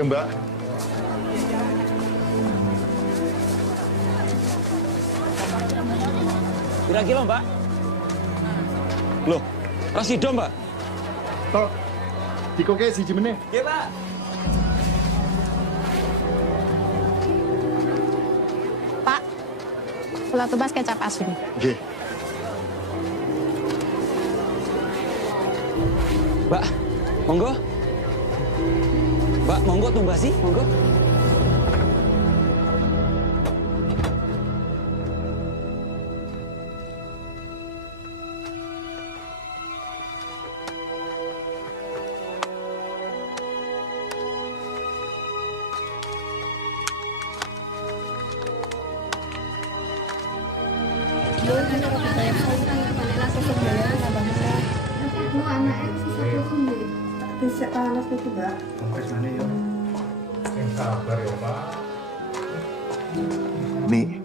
Mbak. Kira-kira Mbak? Loh, Rasido Mbak? Tok, dikoke siji meneh. Iya Pak. Pak, kula tumbas kecap asin. Nggih. Mbak, monggo. Mbak, monggo tumbasi, monggo. Bisa panas itu, Mbak. Nih,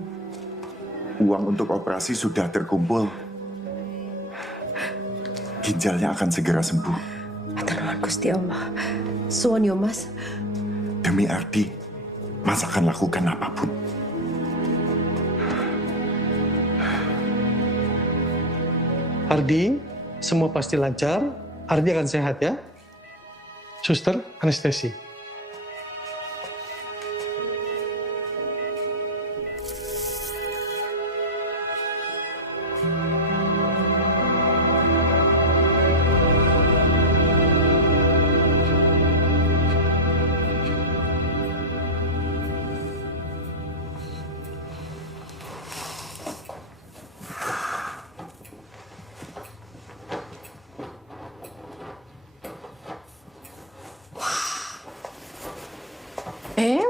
uang untuk operasi sudah terkumpul. Ginjalnya akan segera sembuh. Atur Gusti Allah. Suwun yo, Mas. Demi Ardi, Mas akan lakukan apapun. Ardi, semua pasti lancar. Ardi akan sehat ya. Suster, anestesi.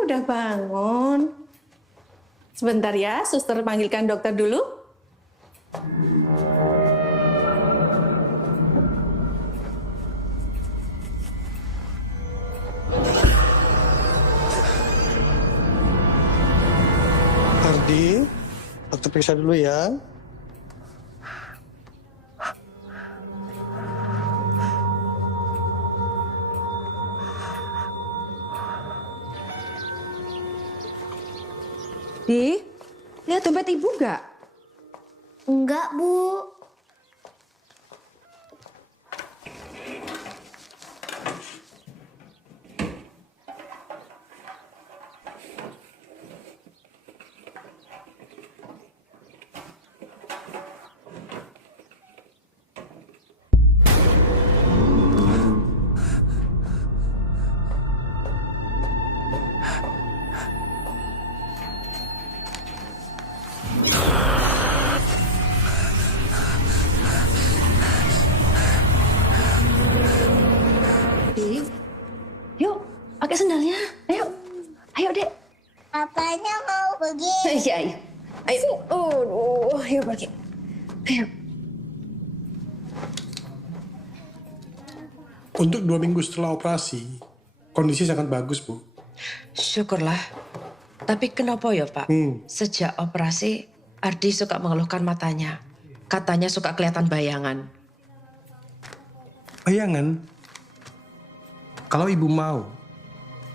Udah bangun. Sebentar ya, suster panggilkan dokter dulu. Ardi, dokter periksa dulu ya. Di, lihat dompet ibu nggak? Enggak, Bu. Di, yuk, pakai sendalnya. Ayo, ayo dek. Papanya mau pergi. Iya, ayo. Ayo, ayo pergi. Ayo. Untuk 2 minggu setelah operasi, kondisi sangat bagus, Bu. Syukurlah. Tapi kenapa ya Pak? Sejak operasi, Ardi suka mengeluhkan matanya. Katanya suka kelihatan bayangan. Bayangan, kalau Ibu mau,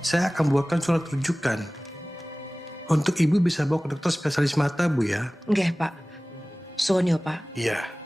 saya akan buatkan surat rujukan. Untuk Ibu bisa bawa ke dokter spesialis mata, Bu ya. Nggih Pak. Suwun ya Pak. Iya.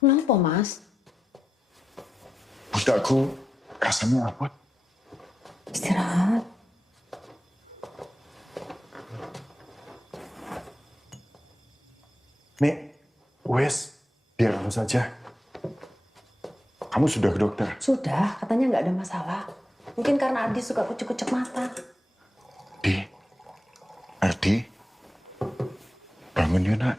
Kenapa, Mas? Budakku rasanya apa? Istirahat. Nek, wes, biar kamu saja. Kamu sudah ke dokter? Sudah, katanya nggak ada masalah. Mungkin karena Ardi suka kucek-kucek mata. Ardi, bangun ya nak.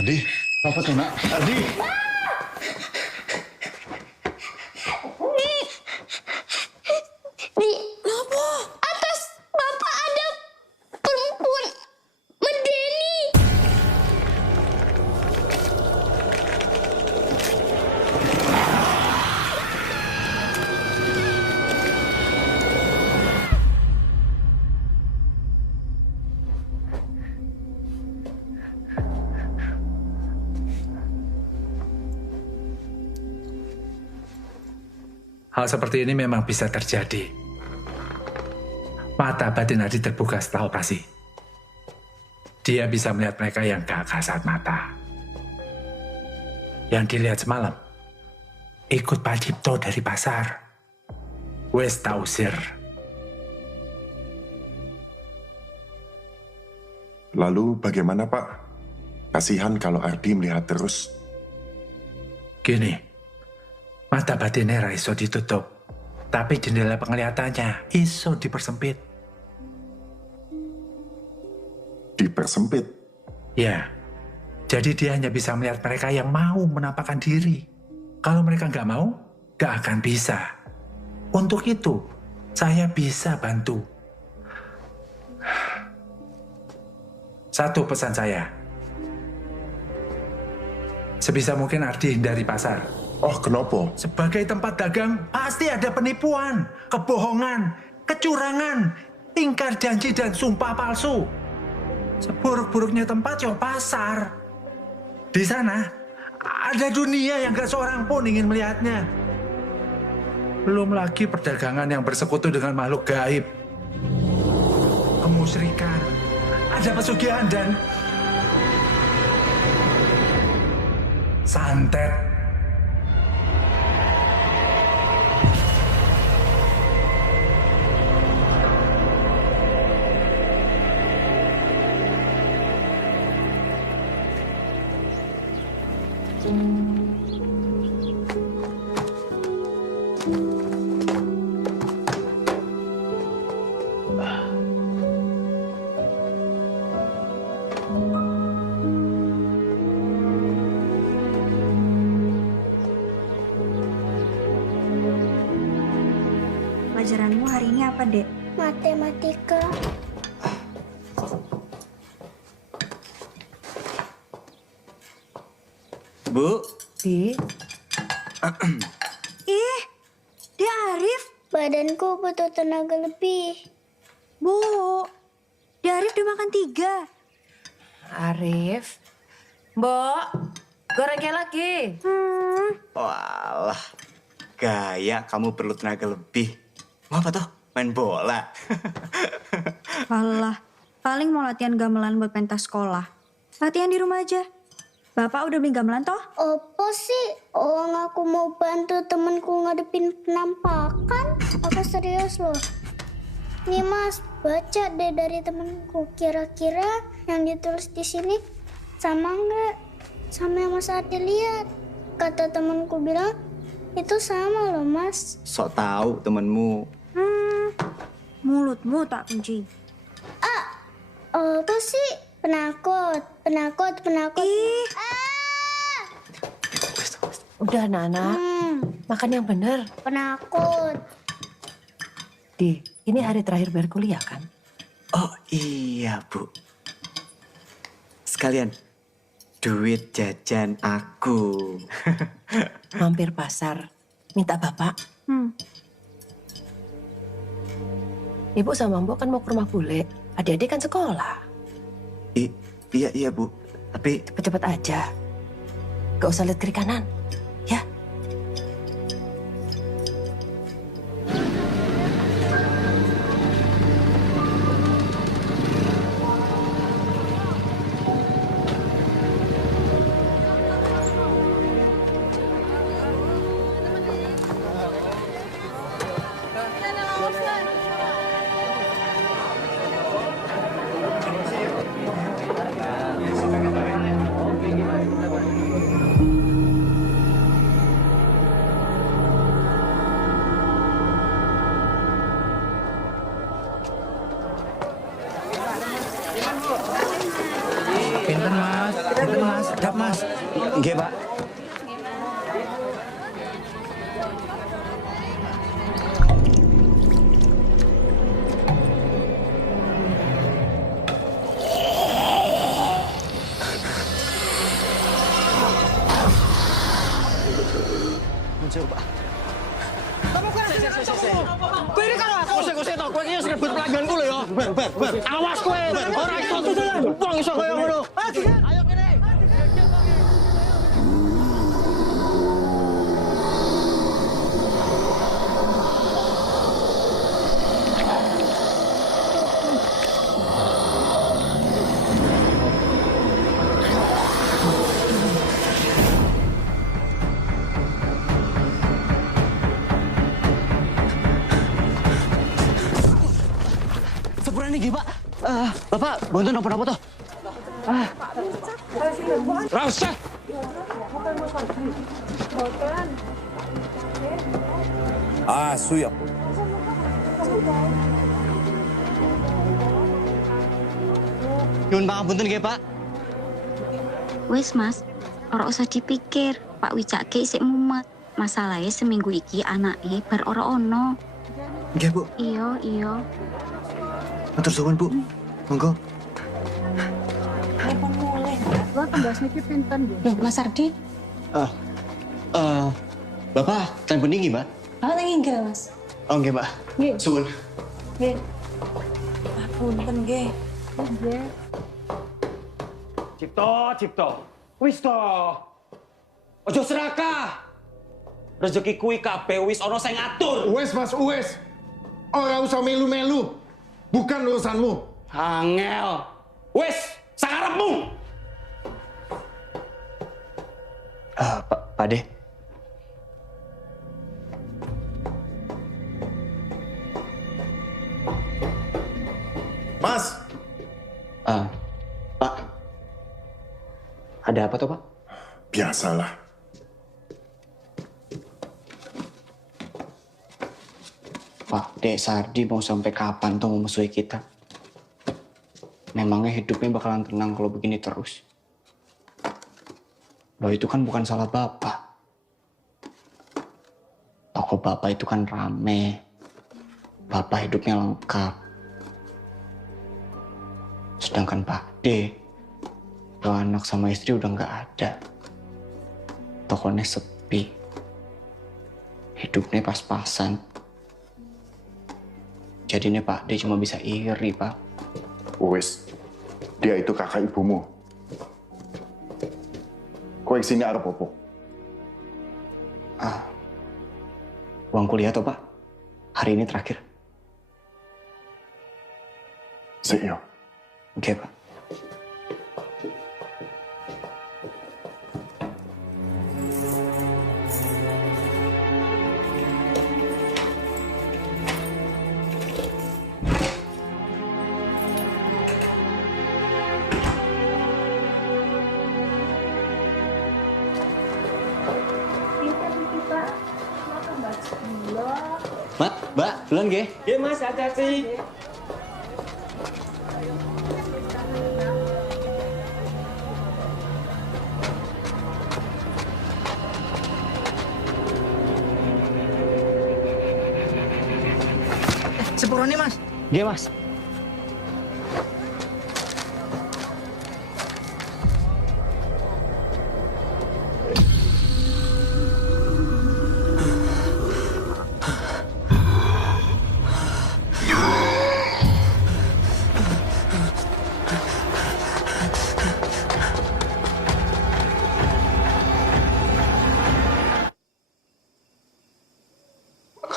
Ardi, apa tuh nak? Ardi! Di atas bapak ada perempuan medeni. Hal seperti ini memang bisa terjadi. Mata batin Ardi terbuka setelah operasi. Dia bisa melihat mereka yang gak kasat mata. Yang dilihat semalam, ikut Pak Cipto dari pasar. Wes tak usir. Lalu bagaimana Pak? Kasihan kalau Ardi melihat terus. Gini, mata batinnya ra iso ditutup, tapi jendela penglihatannya iso dipersempit. Dipersempit. Ya, jadi dia hanya bisa melihat mereka yang mau menampakkan diri. Kalau mereka nggak mau, nggak akan bisa. Untuk itu, saya bisa bantu. Satu pesan saya. Sebisa mungkin Ardi hindari pasar. Oh, kenapa? Sebagai tempat dagang, pasti ada penipuan, kebohongan, kecurangan, ingkar janji dan sumpah palsu. Seburuk-buruknya tempat ya pasar. Di sana, ada dunia yang gak seorang pun ingin melihatnya. Belum lagi perdagangan yang bersekutu dengan makhluk gaib. Kemusyrikan, ada pesugihan dan santet. Pelajaranmu hari ini apa, Dek? Matematika. Bu, Di, Ih, dia Arif. Badanku butuh tenaga lebih. Bu, dia Arif udah makan 3. Arif. Mbok, gorengnya lagi. Walah, gaya kamu perlu tenaga lebih. Mau apa tuh? Main bola. Alah, paling mau latihan gamelan buat pentas sekolah. Latihan di rumah aja. Bapak udah beli gamelan toh? Apa sih? Orang aku mau bantu temenku ngadepin penampakan. Apa serius loh? Nih Mas, baca deh dari temenku. Kira-kira yang ditulis di sini sama nggak? Sama yang Mas Ade lihat. Kata temenku bilang itu sama loh Mas. Sok tahu temenmu. Mulutmu tak kunci. Apa sih? Penakut. Ih, Udah, Nana. Makan yang bener. Penakut. Di, ini hari terakhir bayar kuliah kan? Oh iya, Bu. Sekalian, duit jajan aku. Mampir pasar, minta bapak. Ibu sama Mbok kan mau ke rumah bule. Adik-adik kan sekolah. Iya, Bu. Tapi Cepet-cepet aja. Gak usah lihat kiri kanan. Ya, Nggih, Pak. Muncul, Pak. Kowe ini kan kose-kose to, kowe iki rebut pelangganku lho ya. Ber. Awas kowe, ora iso tutulan. Wong iso koyo ngono. Ayo kene. Sepurane nggih, Pak. Bapak, boten napa-napa to? Ra usah. Suyok. Nyuwun pangapunten nggih, Pak. Wes mas, ora usah dipikir. Pak Wicake isik mumet. Masalahnya seminggu iki anake bar ora ono. Nggih, Bu. Iya. Matur suwun, Bu. Monggo. Wah, pembahas niki pinten nggih. Loh, Mas Ardi? Bapak, telepon nggih, Mbak? Ah, nang inggil, Mas. Oh, nggih, Pak. Nggih. Suwun. Nggih. Punten nggih. Nggih. Cipto. Wis to. Ojo serakah. Rezeki kuwi kabeh wis ana sing ngatur. Wes, Mas, wes. Ora usah melu-melu. Bukan urusanmu. Angel. Wis, sakarepmu. Pak De. Mas, Pak. Ada apa toh, Pak? biasalah. Pak, Dek Sardi mau sampai kapan tuh memusuhi kita? Memangnya hidupnya bakalan tenang kalau begini terus? Loh, itu kan bukan salah Bapak. Toko Bapak itu kan rame. Bapak hidupnya lengkap. Sedangkan Pak D, dua anak sama istri udah nggak ada. Tokonya sepi. Hidupnya pas-pasan. Jadinya Pak D cuma bisa iri, Pak. Wes, dia itu kakak ibumu. Kowe sini arep opo? Uang kuliah toh, Pak? Hari ini terakhir. Sik yo. Oke, Pak. Mbak, duluan nggih. Nggih, Mas, hati-hati. Sepurone, Mas. Nggih, Mas.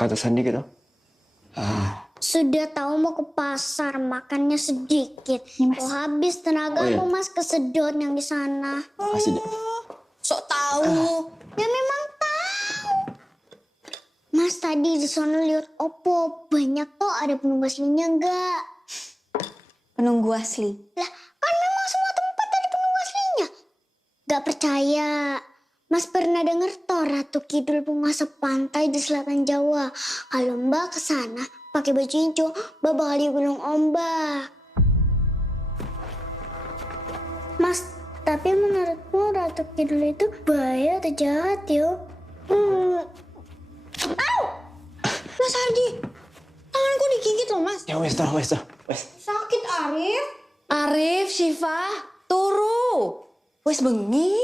Kata Sandi gitu. Sudah tahu mau ke pasar, makannya sedikit. Oh, habis tenagamu, Mas, kesedot yang di sana. Masih deh. Sok tahu. Ya memang tahu. Mas tadi di sana lihat Oppo, banyak kok, ada penunggu aslinya enggak? Penunggu asli. Lah, kan memang semua tempat ada penunggu aslinya. Gak percaya. Mas pernah dengar toh Ratu Kidul penguasa pantai di selatan Jawa. Kalau Mbak ke sana pakai baju hijau, Mbak bakal digulung ombak. Mas Tapi menurutmu Ratu Kidul itu bahaya atau jahat, yo? Au! Mas Ardi, tanganku digigit loh, Mas. Ya wes. Sakit, Arif. Arif, Syifa, turu. Wes bengi.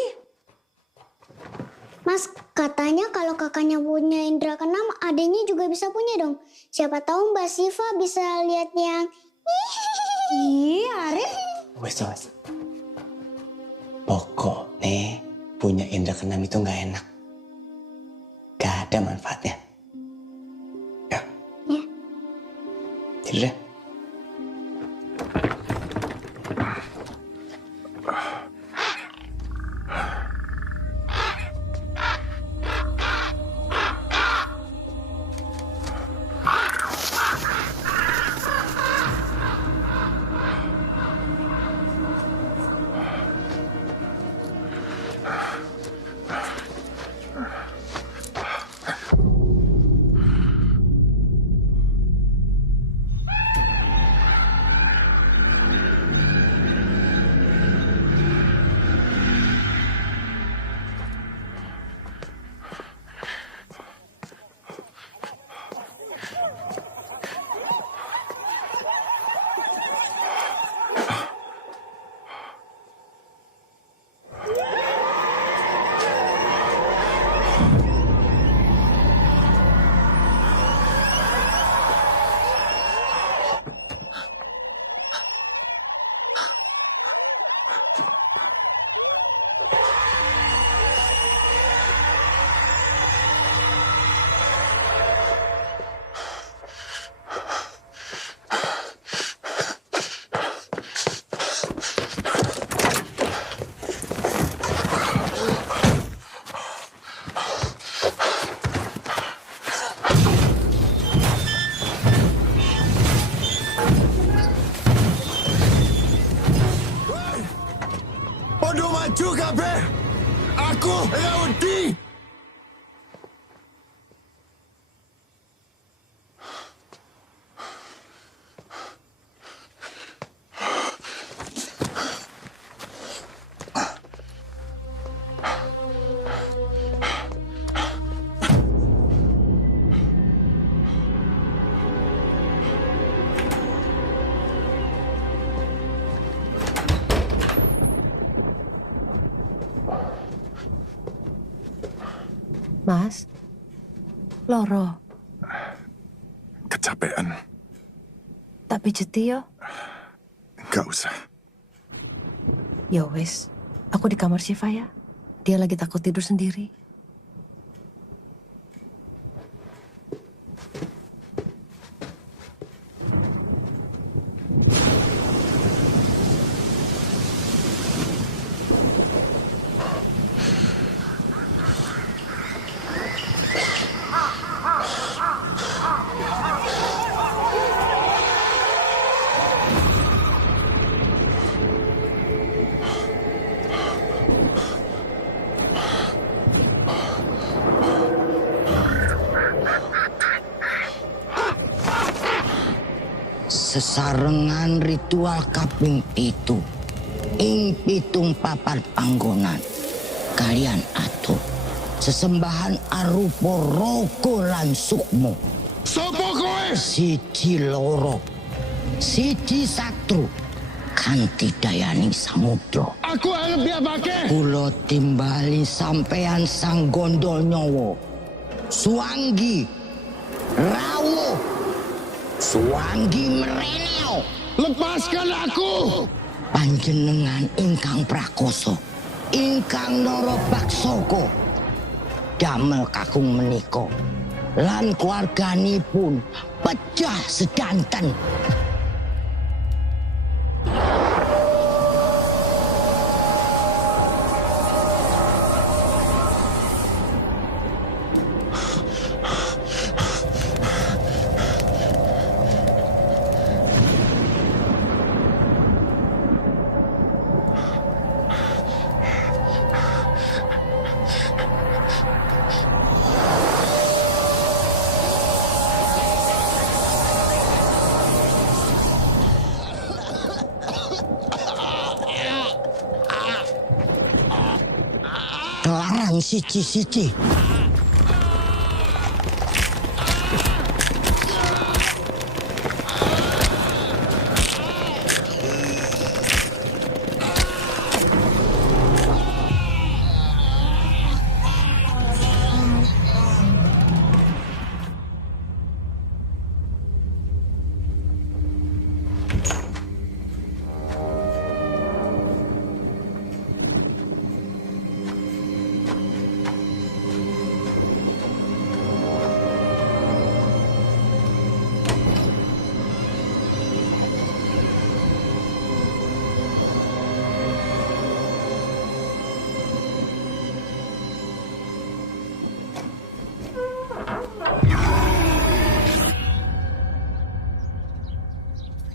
Mas, katanya kalau kakaknya punya indera keenam, adiknya juga bisa punya dong. Siapa tahu Mbak Syifa bisa lihat yang... Ih, Arif. Wes. Pokoknya punya indera keenam itu nggak enak. Gak ada manfaatnya. Ya. Tidur deh. Podo maju kabeh. Aku ora wedi. Mas, loro. Kecapean. Tak pijeti yo. Gak usah. Ya wes, aku di kamar Syifa ya. Dia lagi takut tidur sendiri. Sesarengan ritual kaping pitu ing pitung papat panggonan kalian atur sesembahan arupa raga lan sukma. Sopo kowe? Siji loro, siji satru kanthi dayaning samudra. Aku arep diapake? Kula timbali sampean sang gondol nyawa. Suanggi rawuh, Suanggi mereneo. Lepaskan aku. Panjenengan ingkang prakoso, ingkang nara baksaka damel kakung menika lan keluarganipun pecah sedanten. kang siji-siji.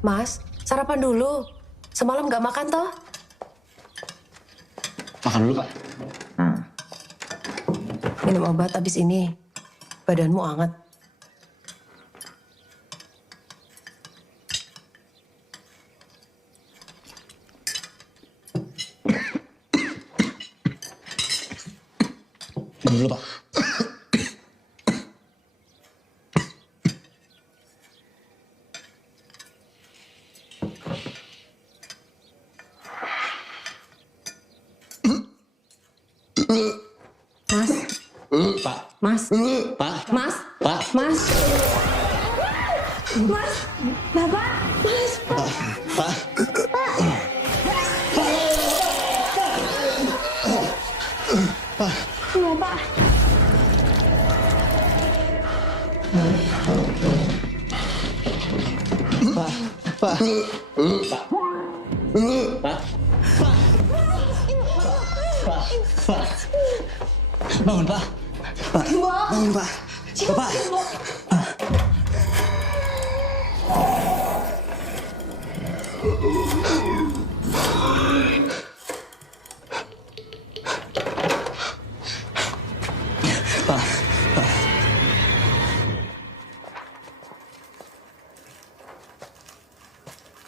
Mas, sarapan dulu. Semalam nggak makan toh? Makan dulu, Pak. Minum obat abis ini. Badanmu hangat. Minum dulu, Pak. Mas. Pak. Mas. Pak. Mas. Mas, Bapak, Mas. Pak. Iya, Pak. Pak. Bangun, Pak. Pak. Bangun, Pak. Bapak.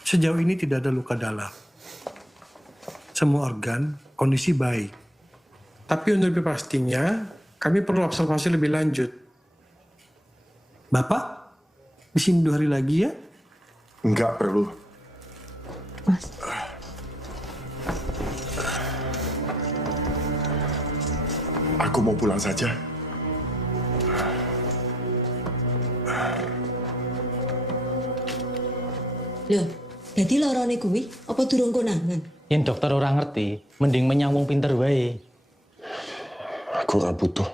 Sejauh ini tidak ada luka dalam. Semua organ kondisi baik. Tapi untuk lebih pastinya, kami perlu observasi lebih lanjut. Bapak, di sini 2 hari lagi ya? Enggak perlu. Mas. Aku mau pulang saja. Loh, jadi lorone kuwi apa durung konangan? Yen dokter ora ngerti, mending menyang wong pinter wae. Aku gak butuh.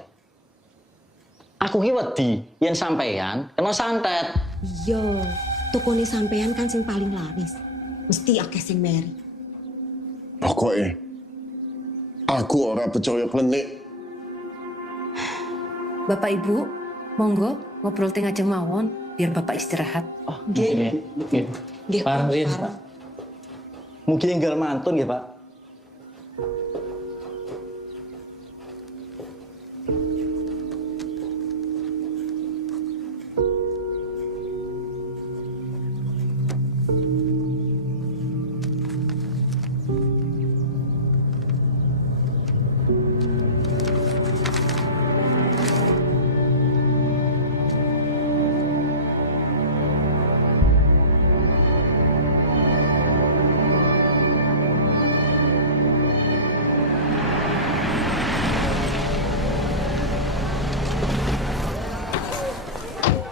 Aku ki wedi yen sampean kena santet. Iya, tokone sampean kan sing paling laris. Mesti akeh sing meri. Pokoknya, aku ora percaya klenik. Bapak Ibu, monggo ngobrol teng ajeng mawon biar Bapak istirahat. Oh, nggih. Nggih. Parin, Pak. Mugi enggal mantun nggih, Pak.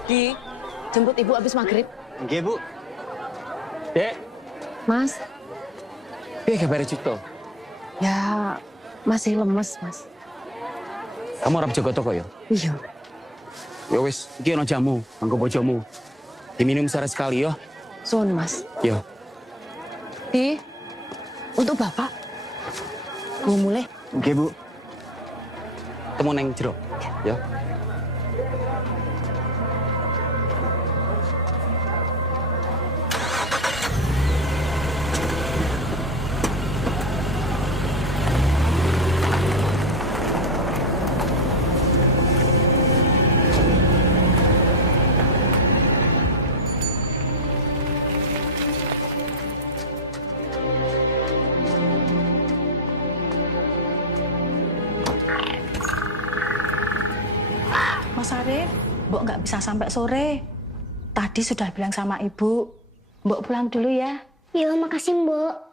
Ki, jemput Ibu habis maghrib. Nggih, Bu. Dek, Mas, Piye kabar Cito? ya masih lemes, Mas. Kamu ora jaga toko ya? Iya. Ya wis, iki ana jamu kanggo bojomu. Diminum sehari sekali ya. Sun, Mas. Ya. Ki, untuk Bapak. Mau mulai? Nggih, Bu. Temu neng jero. Ya. Mas Arif, Mbok nggak bisa sampai sore. Tadi sudah bilang sama Ibu. Mbok pulang dulu ya. Iya, makasih Mbok.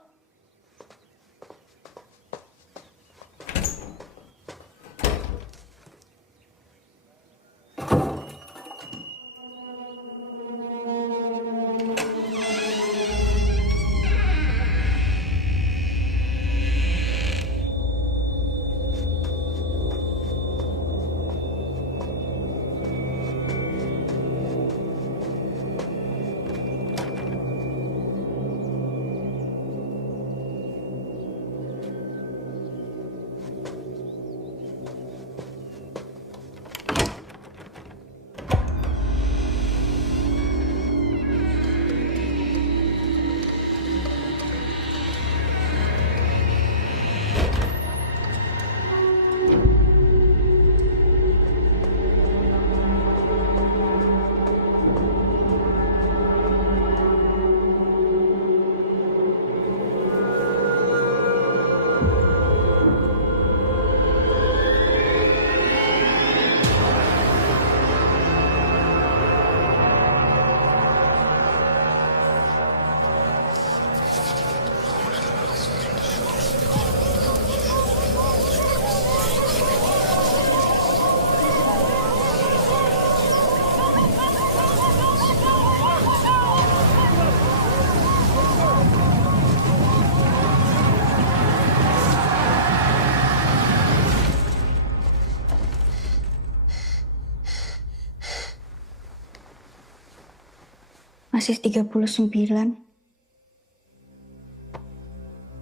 Masih 39.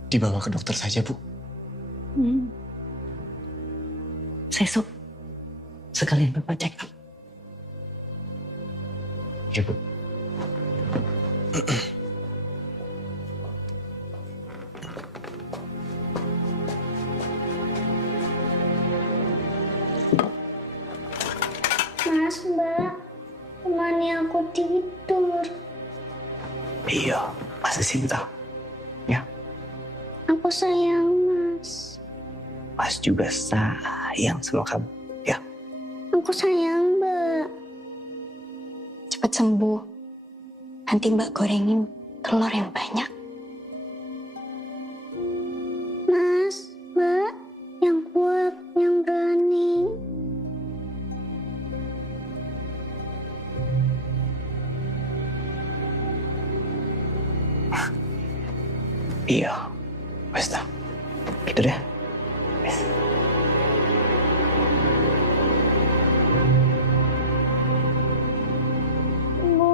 Dibawa ke dokter saja, Bu. Sesuk, sekalian Bapak cek up. Ya, Bu. Mas, Mbak, temani aku tidur. Iya, masih cinta. Ya, Aku sayang Mas. Mas juga sayang sama kamu. Ya, Aku sayang Mbak. Cepat sembuh. Nanti Mbak gorengin telur yang banyak. Mas, Mbak, yang kuat, yang berani. iya. Wes dah. Gitu deh. Wes. Bu.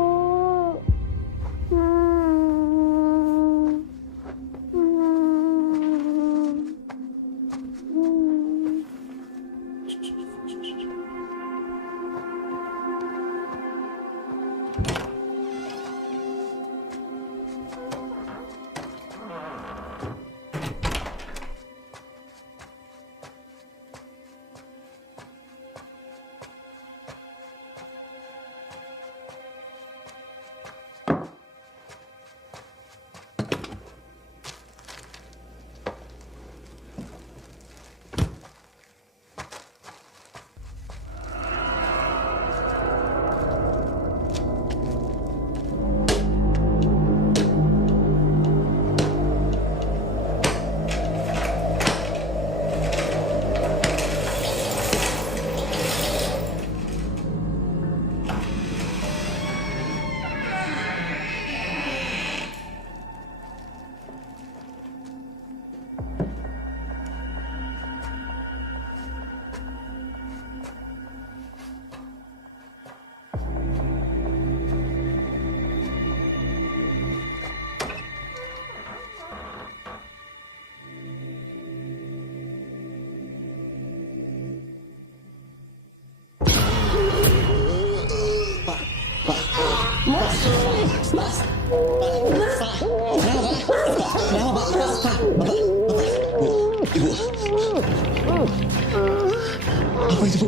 Apa itu, Bu?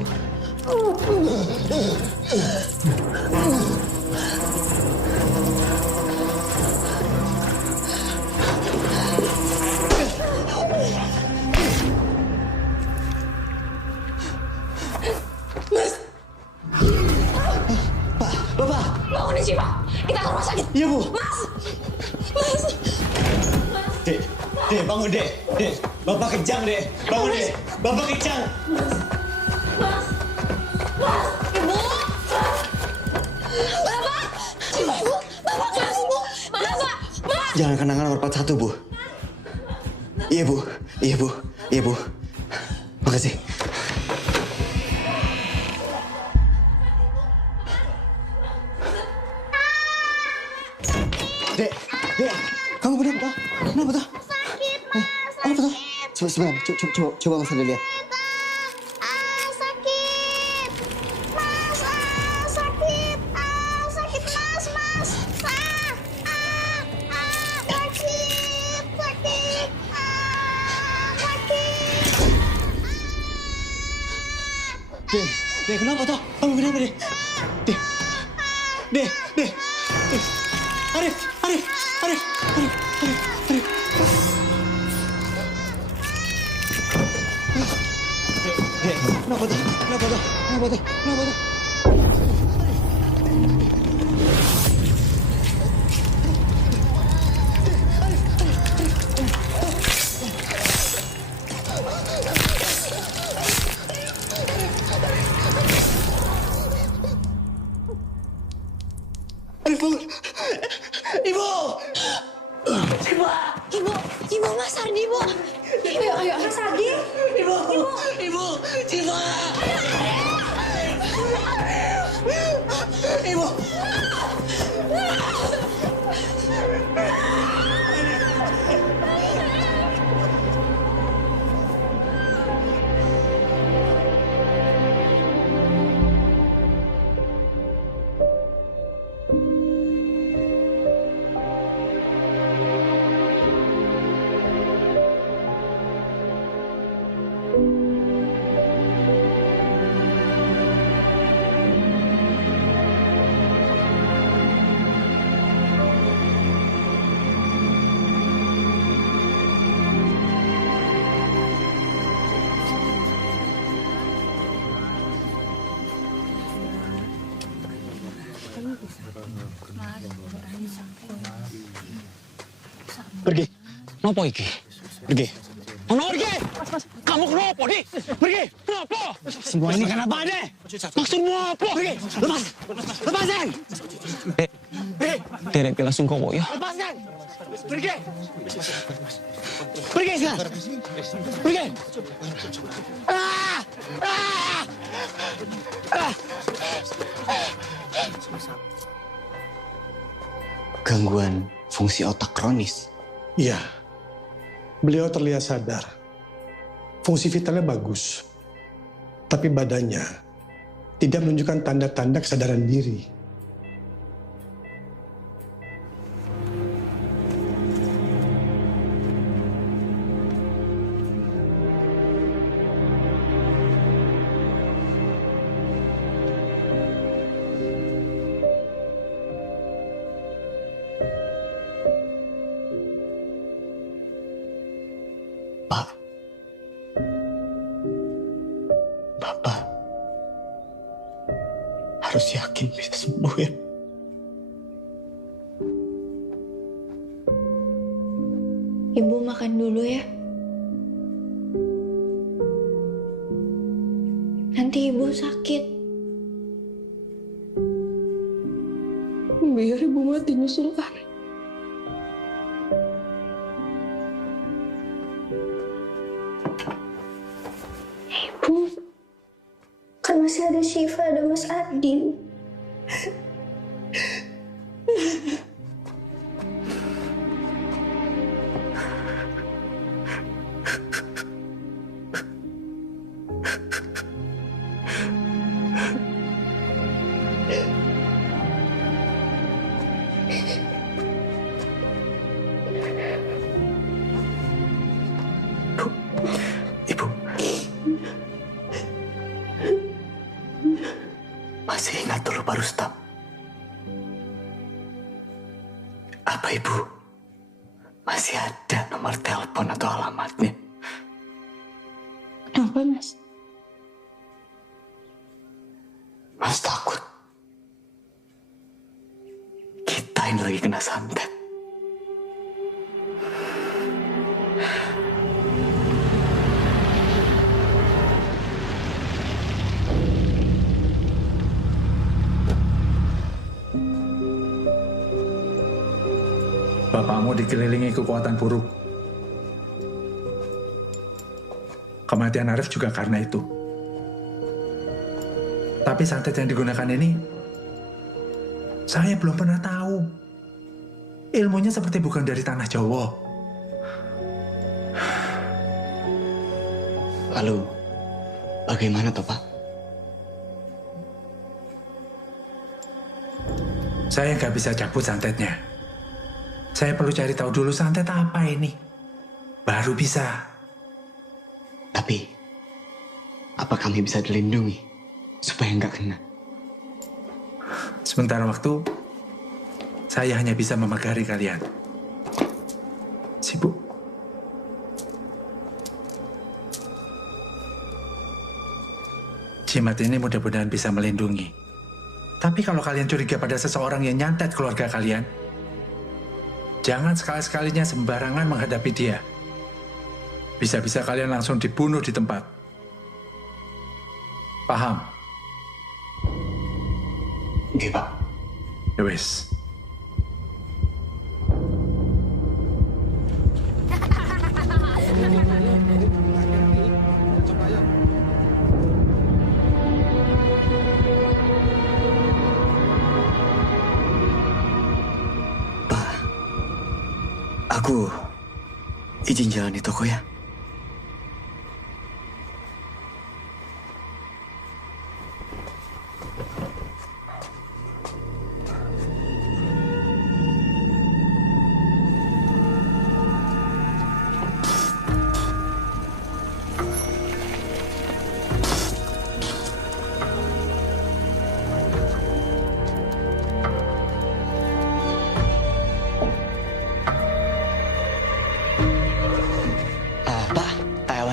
Bangunin Syifa. Kita ke rumah sakit. Iya, Bu. Mas. Mas. Dek, bangun, Dek. Dek, Bapak kejang, Dek. Bangun, Dek. Bapak kejang. Mas. Mas. Ibu. Bapak. Ibu. Bapak kelas, Bu. Bapak. Mas. Jangan kenangan nomor 41, Bu. Iya, Bu. Iya, Bu. Iya, Bu. Makasih. Dek, kamu kenapa? Kenapa tuh? Sakit, Mas. Apa tuh? Sebentar, coba Mas Andre lihat. Sakit. Mas, sakit. Sakit, Mas. Sakit. Sakit. Sakit. Dek, kenapa tuh? Kamu kenapa, Dek? Dek. Arif. Dek, kenapa tuh? Arif, bangun. Ibu! Ibu, Mas Ardi, Bu. Ayo, Mas Ardi. Ibu! Syifa! Ibu! Pergi. Kenapa iki? Pergi. Ono pergi. Kamu kenapa, Di? Pergi. Kenapa? Semua ini kenapa, Dek? Maksudmu apa? Pergi. Lepasin. Dek. Derek langsung kowo ya. Lepaskan! Pergi! Pergi sekarang. Pergi. Gangguan fungsi otak kronis. Iya, beliau terlihat sadar. Fungsi vitalnya bagus. Tapi badannya tidak menunjukkan tanda-tanda kesadaran diri. Bapak harus yakin bisa sembuh ya. Ibu makan dulu ya. Nanti ibu sakit. Biar ibu mati nyusul Ari. Ibu, kan masih ada Syifa, ada Mas Adin. Masih ingat dulu Pak Rustam? Apa Ibu masih ada nomor telepon atau alamatnya? Kenapa, Mas? Mas takut kirain lagi kena santet. Bapakmu dikelilingi kekuatan buruk. Kematian Arif juga karena itu. Tapi santet yang digunakan ini, saya belum pernah tahu. Ilmunya seperti bukan dari tanah Jawa. Lalu, bagaimana toh, Pak? Saya nggak bisa cabut santetnya. Saya perlu cari tahu dulu santet apa ini. Baru bisa. Tapi, apa kami bisa dilindungi supaya nggak kena? Sementara waktu, saya hanya bisa memagari kalian. Sibuk. Jimat ini mudah-mudahan bisa melindungi. Tapi kalau kalian curiga pada seseorang yang nyantet keluarga kalian, jangan sekali-sekalinya sembarangan menghadapi dia. Bisa-bisa kalian langsung dibunuh di tempat. Paham? Oke, Pak. Ya wis. Aku izin jalan di toko ya.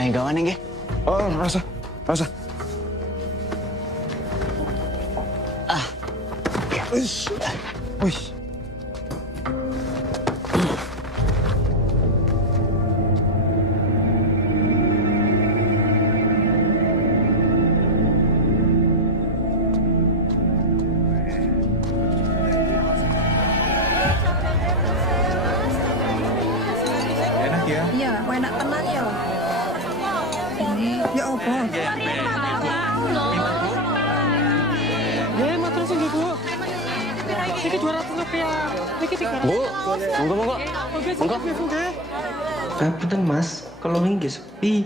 Gawan nggih. Oh, rasa. Wis. Wis. Enak ya? Iya, enak tenang ya. Ya apa? Ya, matur sih Bu. Iki 200 rupiah. Iki 300. Bu, monggo. Punten Mas, kalau nggih sepi.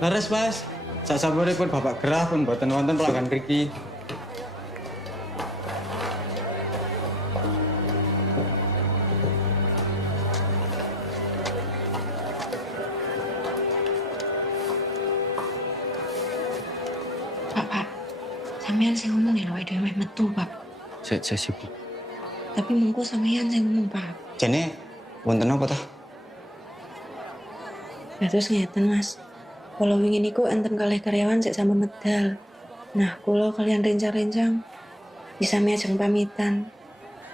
Leres, Mas. Sak sabaripun Bapak gerah pun mboten wonten pelanggan mriki. Pak, sampean sing ngomong ya awake dhewe meh metu, Pak. Saya sibuk. Tapi mengko sampean sing ngomong, Pak. Jane, wonten apa toh? Ya terus ngeten, Mas. Kalau wingi niku enten kalih karyawan sik sama medal. Nah, kula kalian rencang-rencang bisa ajeng pamitan.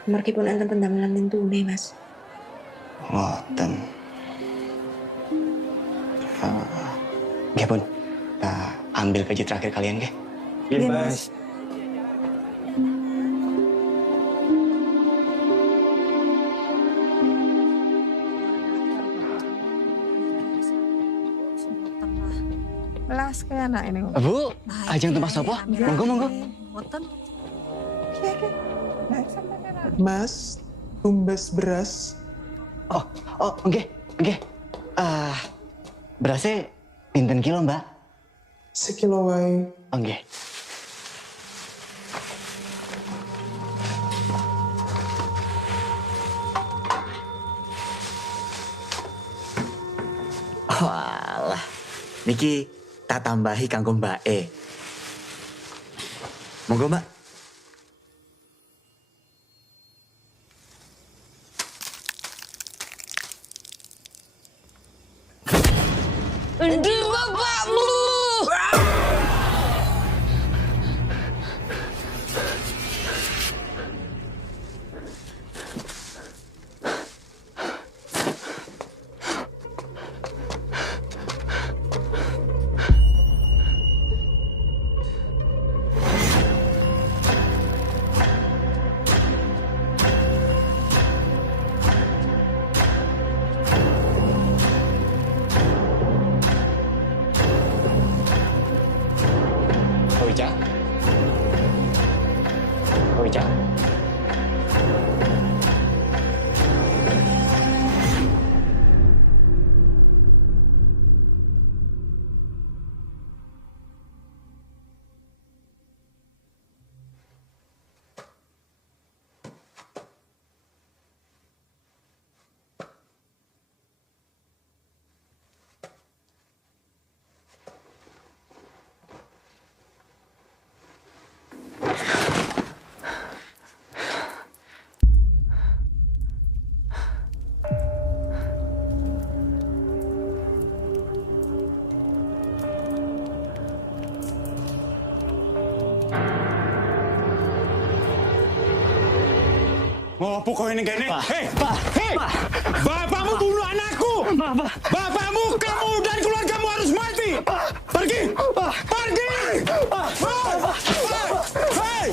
Mergi pun enten pendamelan lintune, Mas. Ngoten. Nggih pun. Kita ambil gaji terakhir kalian nggih. Iya, Mas. Belas kayak anak ini. Bu, ajeng tempat sapa? Monggo. Boten. Mas, tumbas beras. Oh, nggih. Berasnya pinten kilo, Mbak? Sekilo wae. Oh, nggih. Walah, niki tak tambahi kanggo Mbak E. Monggo, Mbak. Di bapakmu. Wicak. Ngopo kau ini gini? Hei, bapakmu bunuh anakku. Bapakmu, kamu dan keluargamu harus mati. Pergi, pergi. Hei.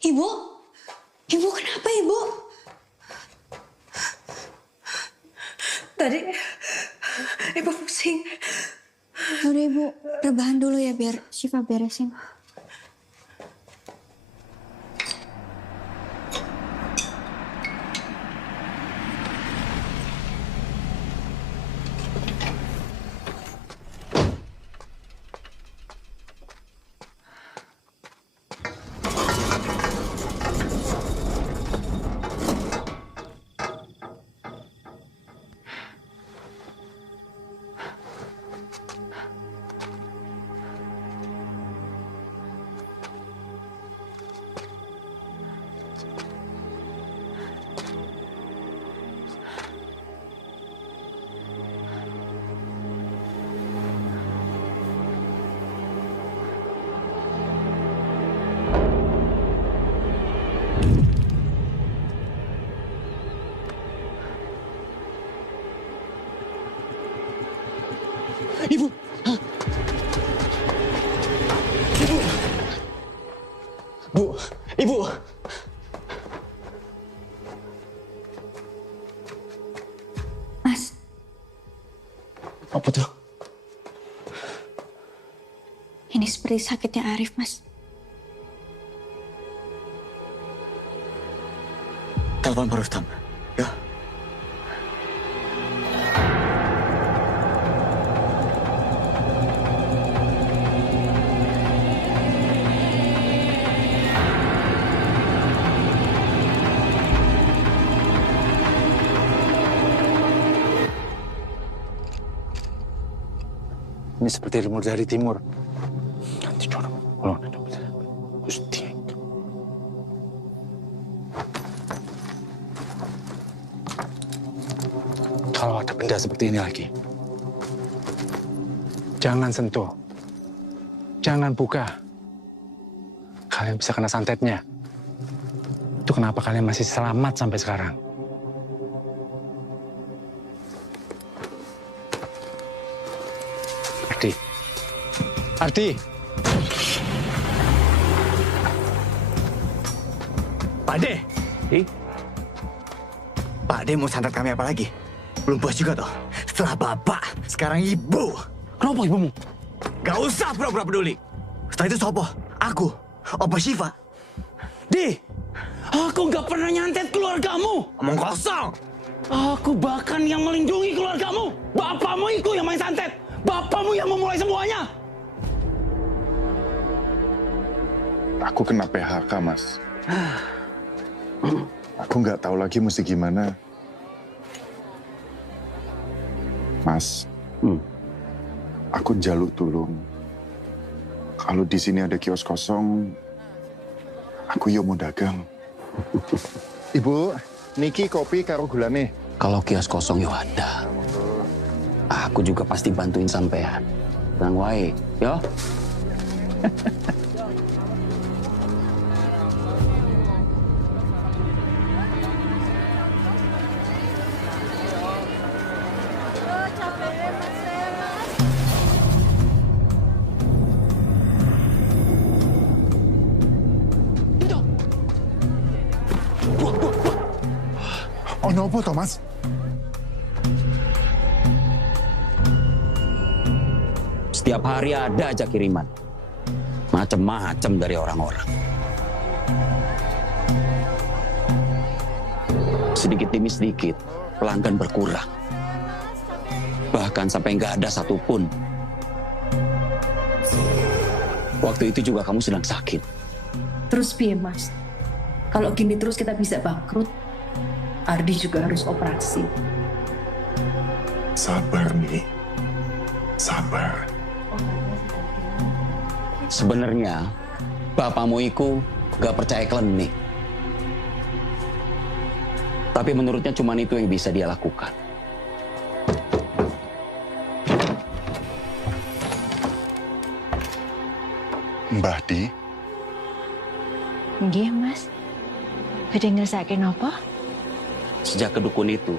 Ibu? Ibu kenapa, Ibu? Tadi Ibu pusing. Udah Ibu, rebahan dulu ya biar Syifa beresin. Ibu. Bu, Ibu. Mas. Apa tuh? Ini seperti sakitnya Arif, Mas. Telepon Pak Rustam. Ya. Ini seperti ilmu dari timur. Nanti dorong. Gusti. Kalau ada benda seperti ini lagi, jangan sentuh. Jangan buka. Kalian bisa kena santetnya. Itu kenapa kalian masih selamat sampai sekarang. Ardi. Ardi. Pak De. Pak De mau santet kami apa lagi? Belum puas juga toh. Setelah bapak, sekarang ibu. Kenapa ibumu? Gak usah pura-pura peduli. Setelah itu sopo? Aku. Opa Syifa. Di, aku gak pernah nyantet keluargamu. Omong kosong. Aku bahkan yang melindungi keluargamu. Bapakmu itu yang main santet. Bapakmu yang memulai semuanya. Aku kena PHK, Mas. Aku nggak tahu lagi mesti gimana. Mas, aku jaluk tolong. Kalau di sini ada kios kosong, aku yo mau dagang. Ibu, niki kopi karo gulane. Kalau kios kosong yo ada. Aku juga pasti bantuin sampean. Tenang wae, yo. Oh, nopo, Thomas? Setiap hari ada aja kiriman. Macem-macem dari orang-orang. Sedikit demi sedikit, pelanggan berkurang. Bahkan sampai nggak ada satupun. Waktu itu juga kamu sedang sakit. Terus piye, Mas? Kalau gini terus kita bisa bangkrut. Ardi juga harus operasi. Sabar nih. Sabar. Sebenarnya, bapakmu itu gak percaya klinik. Tapi menurutnya cuma itu yang bisa dia lakukan. Mbah Di. Nggih, Mas. Badhe ngersake napa? Sejak ke dukun itu,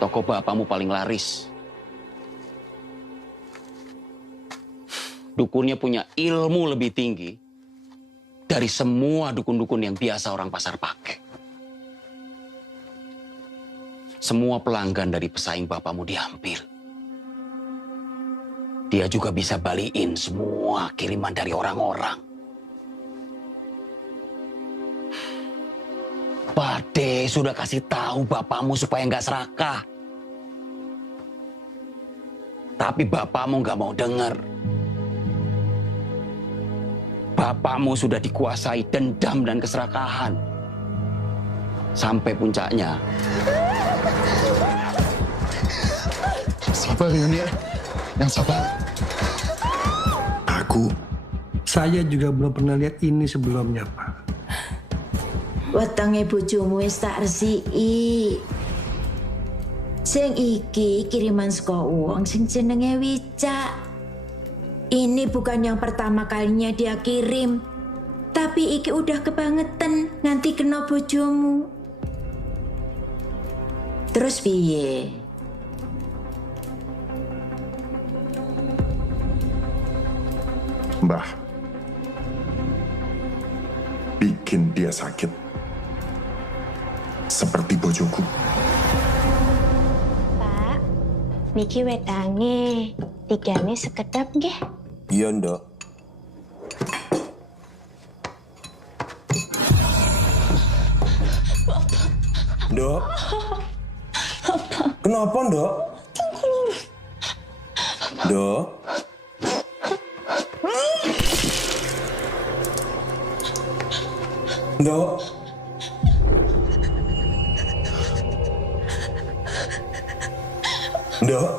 toko bapakmu paling laris. Dukunnya punya ilmu lebih tinggi dari semua dukun-dukun yang biasa orang pasar pakai. Semua pelanggan dari pesaing bapakmu diambil. Dia juga bisa baliin semua kiriman dari orang-orang. Pade sudah kasih tahu bapakmu supaya nggak serakah. Tapi bapakmu nggak mau dengar. Bapakmu sudah dikuasai dendam dan keserakahan. Sampai puncaknya. Sabar, Yoni. Yang sabar. Saya juga belum pernah lihat ini sebelumnya, Pak. Wetenge bojomu wis tak resiki. Sing iki kiriman saka wong sing jenenge Wicak. Ini bukan yang pertama kalinya dia kirim. Tapi iki udah kebangetan nganti kena bojomu. Terus piye? Mbah, bikin dia sakit. Seperti bojoku. Pak, niki wedange, tigane sekedap nggih. Iya, Ndok. Ndok. Kenapa, Ndok? Ndok. Ndok. Ndok.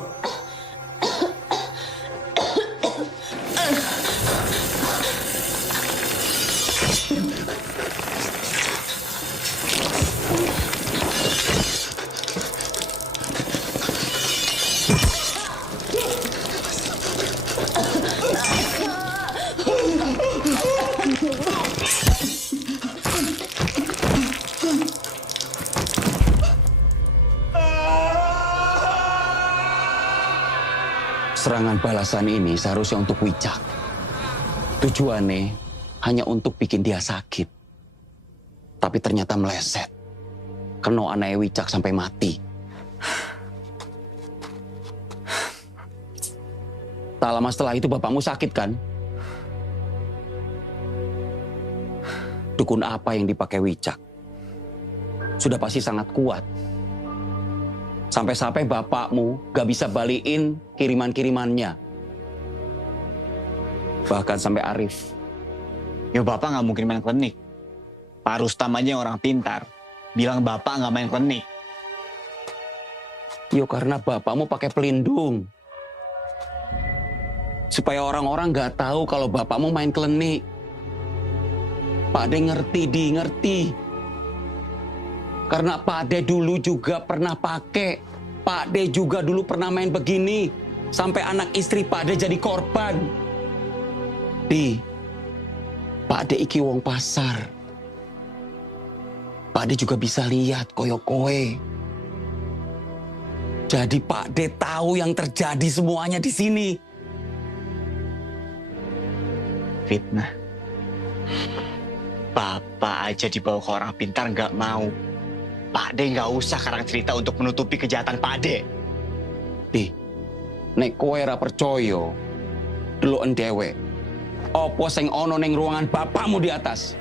Serangan balasan ini seharusnya untuk Wicak. Tujuannya hanya untuk bikin dia sakit. Tapi ternyata meleset. Kena anaknya Wicak sampai mati. Tak lama setelah itu bapakmu sakit kan? Dukun apa yang dipakai Wicak? Sudah pasti sangat kuat. Sampai-sampai bapakmu gak bisa balikin kiriman-kirimannya. Bahkan sampai Arif. Ya bapak nggak mungkin main klinik. Pak Rustam aja yang orang pintar. Bilang bapak nggak main klinik. Yo karena bapakmu pakai pelindung. Supaya orang-orang nggak tahu kalau bapakmu main klinik. Pak De ngerti. Karena Pak De dulu juga pernah pakai. Pak De juga dulu pernah main begini. Sampai anak istri Pak De jadi korban. Pak De iki wong pasar. Pak De juga bisa lihat koyo kowe. Jadi Pak De tahu yang terjadi semuanya di sini. Fitnah. Bapak aja dibawa ke orang pintar nggak mau. Pak De nggak usah karang cerita untuk menutupi kejahatan Pak De. Nek kowe ra percaya, deloken dhewe. Apa sing ana ning ruangan bapakmu di atas?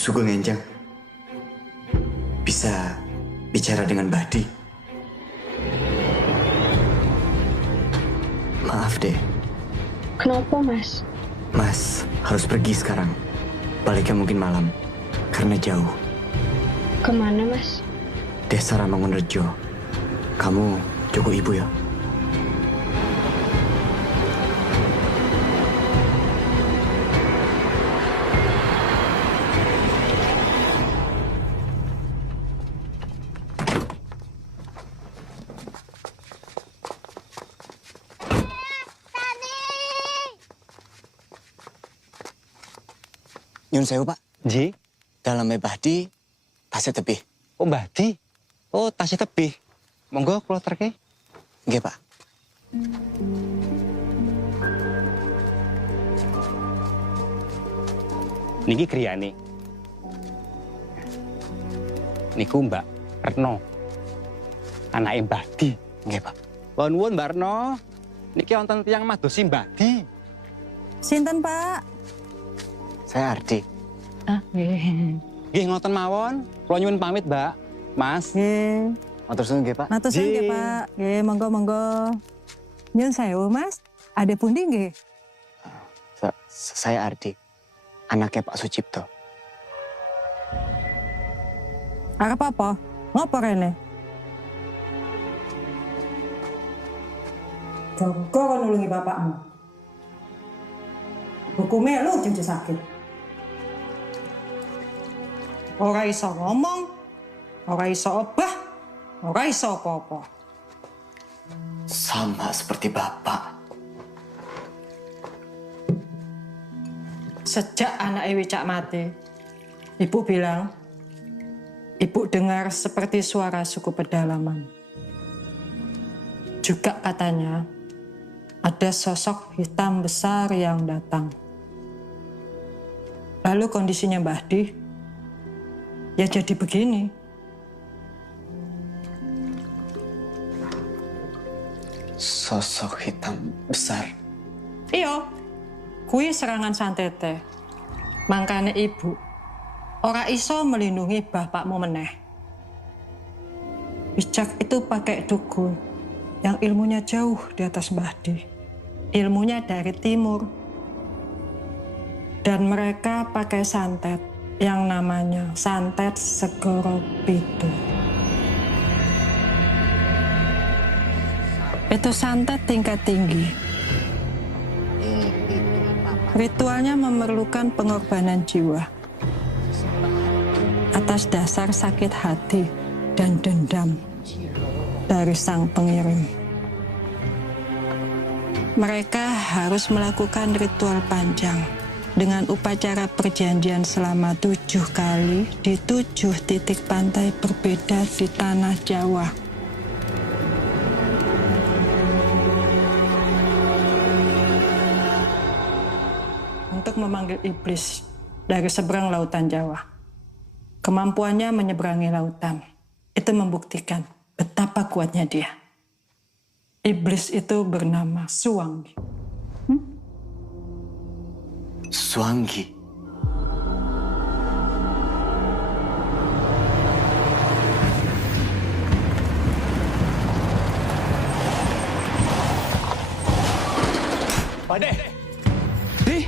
Sugeng Enjang. Bisa bicara dengan Badi? Maaf deh. Kenapa, Mas? Mas harus pergi sekarang. Baliknya mungkin malam. Karena jauh. Kemana, Mas? Desa Ramangunrejo. Kamu jaga ibu ya. Nyun sewu, Pak. Ji? Dalamnya Badi, tasnya tebih. Oh, Badi? Oh, tasnya tebih. Monggo kula terke. Nggih, Pak. Niki griyane. Niku Mbak Retno. Anake Badi. Nggih, Pak. Nuwun Mbak Retno. Niki wonten tiyang madosi Badi. Sinten, Pak? Saya Ardi. Nggih ngoten mawon. Kula nyuwun pamit, Mbak. Mas. Nggih. Matur suwun nggih, Pak. Matur suwun nggih, Pak. Nggih, monggo. Nyun sewu, Mas. Ada pundi nggih? Saya Ardi. Anaknya Pak Sucipto. Arep apa? Ngopo rene? Jaga kon nulungi bapakmu. Hukumnya lu jadi sakit. ora iso ngomong, ora iso obah, ora iso apa-apa. Sama seperti Bapak. Sejak anak Wicak mati, ibu bilang, ibu dengar seperti suara suku pedalaman. Juga katanya, ada sosok hitam besar yang datang. Lalu kondisinya Mbah Di, ya jadi begini. Sosok hitam besar. Iya, kui serangan santete. Mangkane ibu, ora iso melindungi bapakmu meneh. Wicak itu pakai dukun yang ilmunya jauh di atas Mbah Di. Ilmunya dari timur. Dan mereka pakai santet yang namanya santet Segoro Pitu. Itu santet tingkat tinggi. Ritualnya memerlukan pengorbanan jiwa atas dasar sakit hati dan dendam dari sang pengirim. Mereka harus melakukan ritual panjang dengan upacara perjanjian selama 7 kali di 7 titik pantai berbeda di tanah Jawa. Untuk memanggil iblis dari seberang lautan Jawa. Kemampuannya menyeberangi lautan. Itu membuktikan betapa kuatnya dia. Iblis itu bernama Suwangi. Suwangi. Pak De. Di.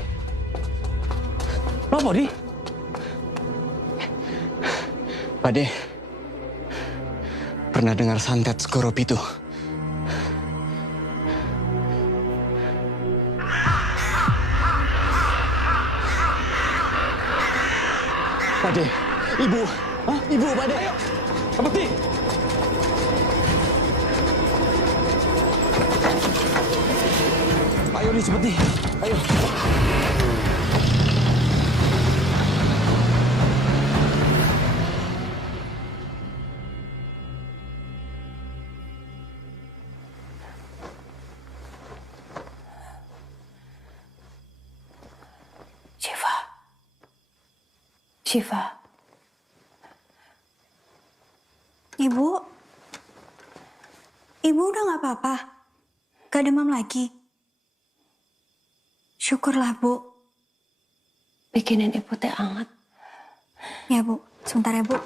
Apa, Di? Pak De, pernah dengar santet Segoro Pitu? Pak De, Ibu. Hah? Ibu, Pak De. Ayo, Kapati. Ayo, Di, cepet, Di. Ayo. Syifa. Ibu? Ibu udah gak apa-apa? Gak demam lagi? Syukurlah, Bu. Bikinin Ibu teh hangat. Ya, Bu. Sebentar ya, Bu.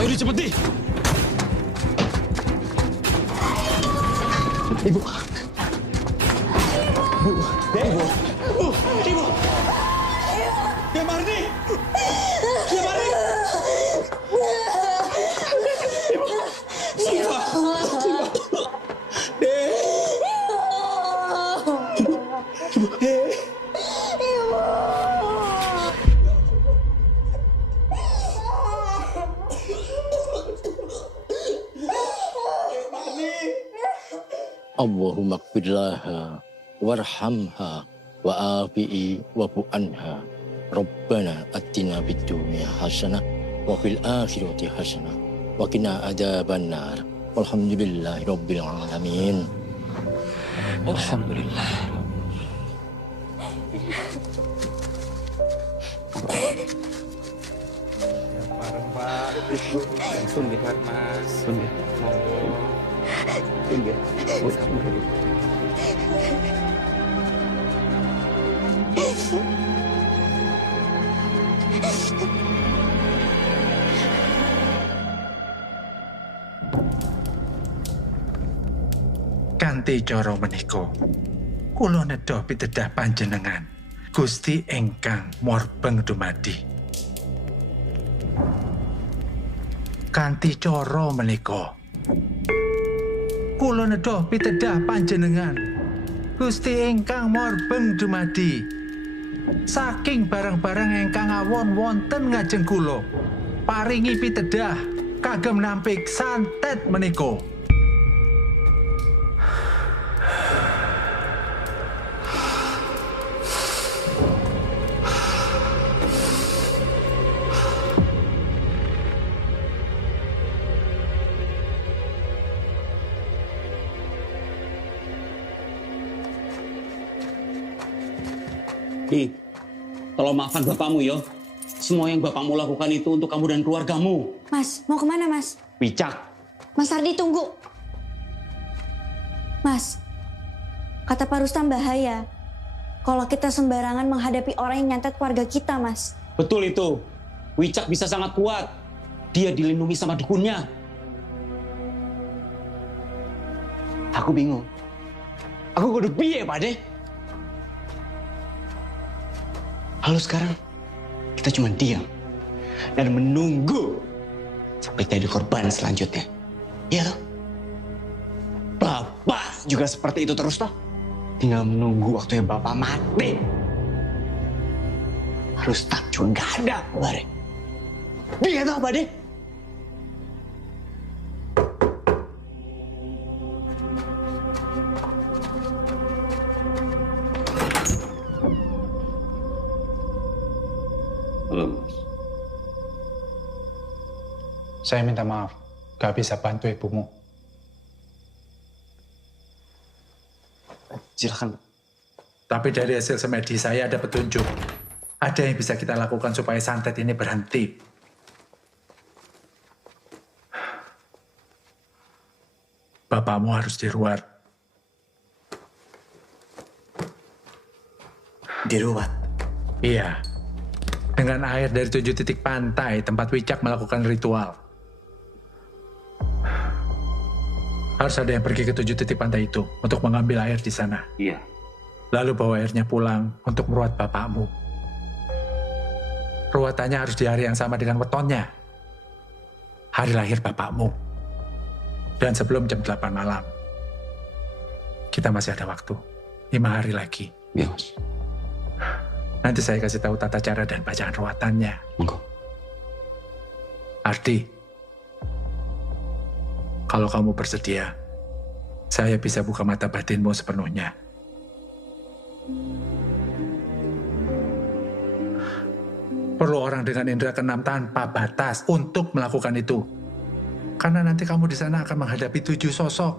Ayo, Di, cepet, Di. Ibu. Bu. Ibu. Ibu. Marni! Dia Marni! Siva! Siva! Dek! Ibu! Dek! Allahumma qfirlaha warhamha wa'afi'i wa'fu anha Rabbana atina fid dunya hasanah wa fil akhirati hasanah wa qina adzabannar walhamdulillahi rabbil alamin. Alhamdulillah. Langsung lihat Mas. Monggo. Tinggal. Kanthi cara menika, kula nedha pitedah panjenengan Gusti ingkang morbeng dumadi. Kanthi cara menika, kula nedha pitedah panjenengan Gusti ingkang morbeng dumadi. Saking barang-barang ingkang awon wonten ngajeng kula, paringi pitedah kagem nampik santet menika. Tolong maafkan bapakmu ya. Semua yang bapakmu lakukan itu untuk kamu dan keluargamu. Mas, mau kemana Mas? Wicak. Mas Ardi tunggu. Mas, kata Pak Rustam bahaya. Kalau kita sembarangan menghadapi orang yang nyantet keluarga kita, Mas. Betul itu. Wicak bisa sangat kuat. Dia dilindungi sama dukunnya. Aku bingung. Aku kudu piye, Pak De? Lalu sekarang kita cuma diam dan menunggu sampai jadi korban selanjutnya. Iya toh? Bapak juga seperti itu terus toh? Tinggal menunggu waktunya Bapak mati. Harus tak juga nggak ada kabarnya. Iya toh, Pak De? Saya minta maaf, gak bisa bantu ibumu. Silakan. Tapi dari hasil semedi saya ada petunjuk. Ada yang bisa kita lakukan supaya santet ini berhenti. Bapakmu harus diruat. Diruat? Iya. Dengan air dari 7 titik pantai tempat Wicak melakukan ritual. Harus ada yang pergi ke 7 titik pantai itu untuk mengambil air di sana. Iya. Lalu bawa airnya pulang untuk meruat bapakmu. Ruatannya harus di hari yang sama dengan wetonnya. Hari lahir bapakmu. Dan sebelum jam 8 malam. Kita masih ada waktu. 5 hari lagi. Iya, Mas. Nanti saya kasih tahu tata cara dan bacaan ruatannya. Monggo. Ardi, kalau kamu bersedia, saya bisa buka mata batinmu sepenuhnya. Perlu orang dengan indera keenam tanpa batas untuk melakukan itu. Karena nanti kamu di sana akan menghadapi 7 sosok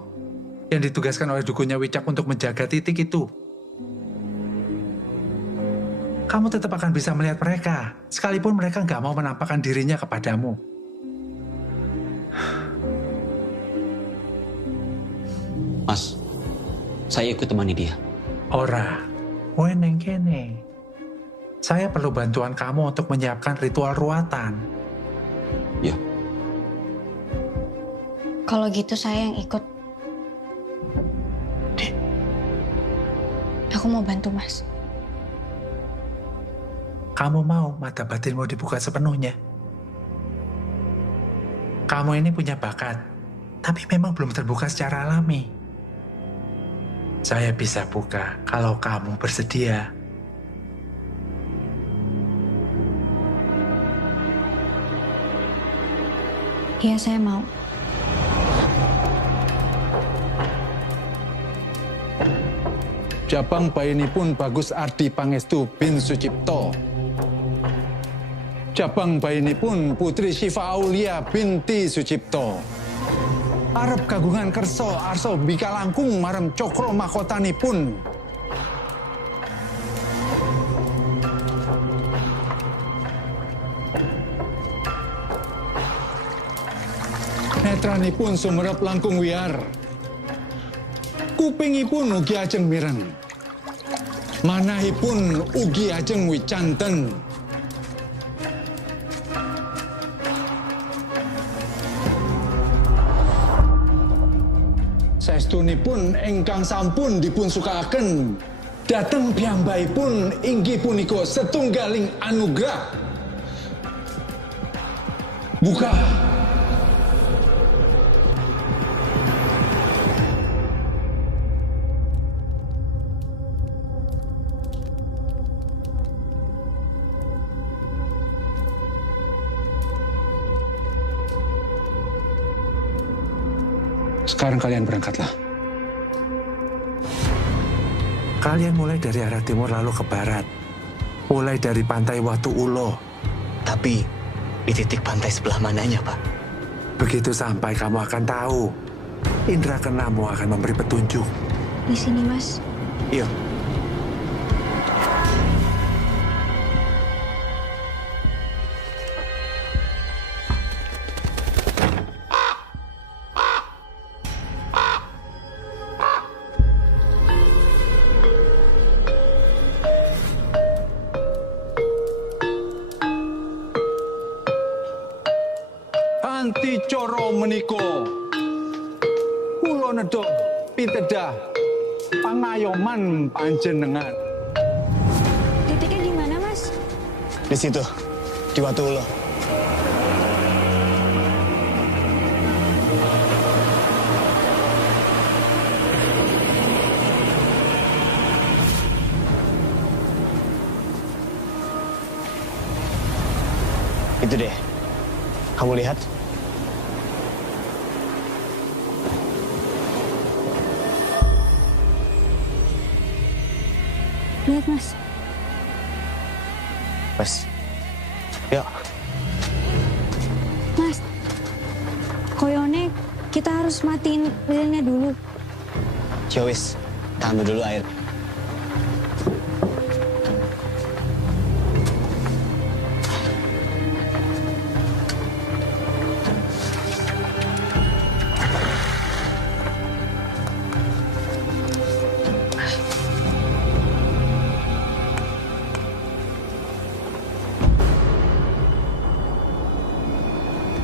yang ditugaskan oleh dukunnya Wicak untuk menjaga titik itu. Kamu tetap akan bisa melihat mereka, sekalipun mereka nggak mau menampakkan dirinya kepadamu. Mas, saya ikut temani dia. Ora, weneng kene. Saya perlu bantuan kamu untuk menyiapkan ritual ruatan. Ya. Kalau gitu saya yang ikut. Aku mau bantu, Mas. Kamu mau mata batinmu dibuka sepenuhnya? Kamu ini punya bakat, tapi memang belum terbuka secara alami. Saya bisa buka kalau kamu bersedia. Iya, saya mau. Jabang bayinipun Bagus Ardi Pangestu bin Sucipto. Jabang bayinipun Putri Syifa Aulia binti Sucipto. Arep kagungan kerso arso bika langkung marem cokro makotanipun. Netranipun sumerep langkung wiar. Kupingipun ugi ajeng mireng. Manahipun ugi ajeng wicanten. Saestunipun ingkang sampun dipun sukaaken dhateng piyambakipun inggih punika setunggaling anugrah. Buka. Sekarang kalian berangkatlah. Kalian mulai dari arah timur lalu ke barat. Mulai dari pantai Watu Ulo. Tapi di titik pantai sebelah mananya, Pak? Begitu sampai kamu akan tahu. Indra keenammu akan memberi petunjuk. Di sini, Mas. Iya. Anti coro meniko. Kulo nedok pitedah pangayoman panjenengan. Titiknya di mana, Mas? Di situ, di Watu Ulo. Itu deh. Kamu lihat? Lihat, Mas. Wes. Yuk. Mas, koyone kita harus matiin lilinnya dulu. Ya wes, tahan dulu air.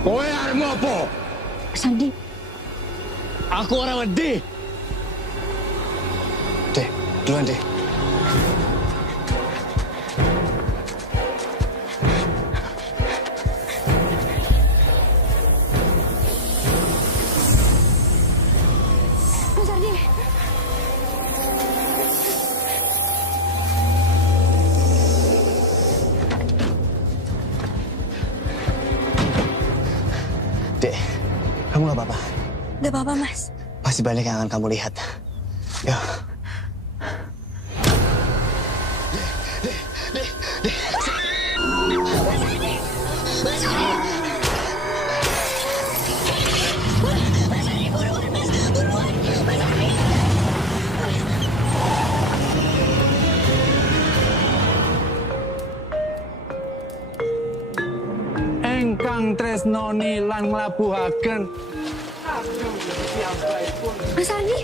Kowe arep ngopo? Sandi. Aku ora wedi. Dek, duluan deh. Mas Ardi. Dek, kamu gak apa-apa? Gak apa-apa, Mas. Masih banyak yang akan kamu lihat. Yuk. Engkang tresnoni lan nglabuhaken. Mas Ardi.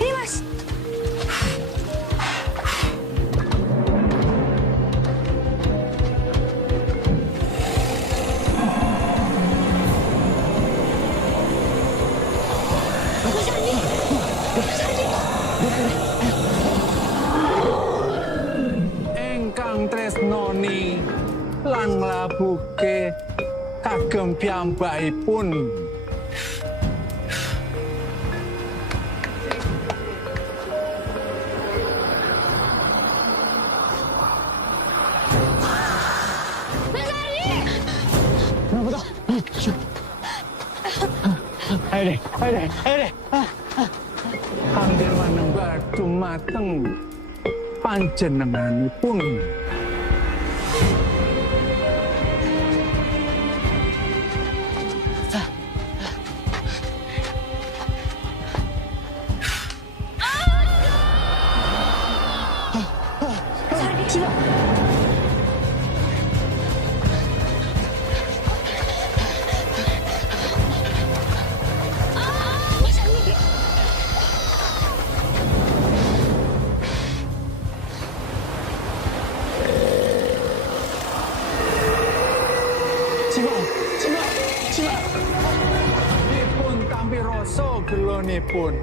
Ini, Mas. Mas Ardi. Mas Ardi. Engkang tresnoni lan nglabuke kagem piyambakipun. Kenapa toh? Ayo deh. Kangge manembah dumateng panjenenganipun. Dipun tampi rasa gelonipun.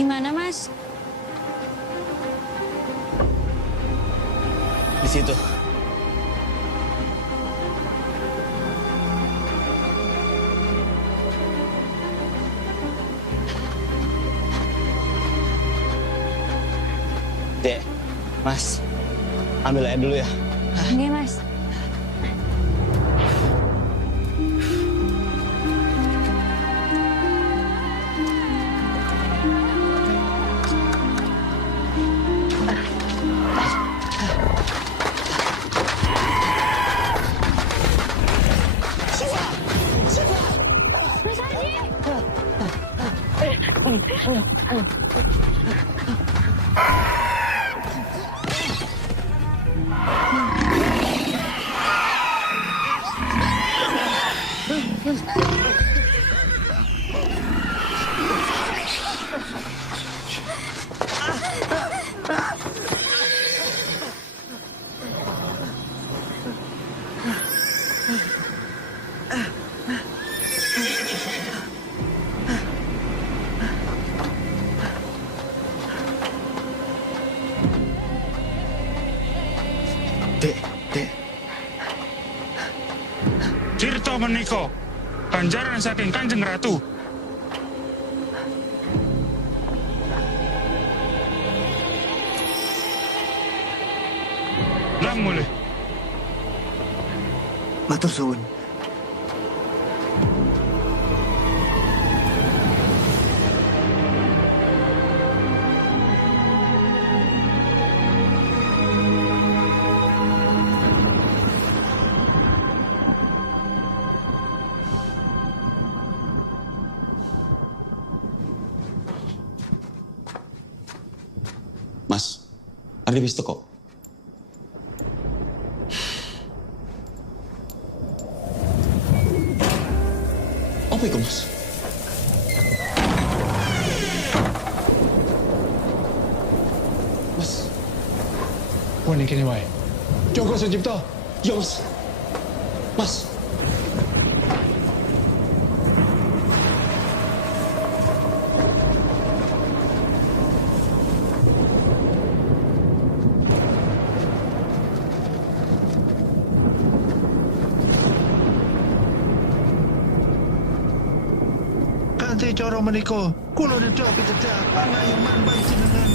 Di mana, Mas? Di situ. Dek, Mas, ambil air dulu ya. Nggih, Mas. Tirta menika ganjaran saking Kanjeng Ratu. Lang mulih. Matur suwun. Mas, Ardi wis teko. Apa iku, Mas? Mas. Pun iki wae. Joko Sucipto. Ya, Mas. Mas. Kanthi cara menika, kula nedha pitedah pangayuman panjenengan.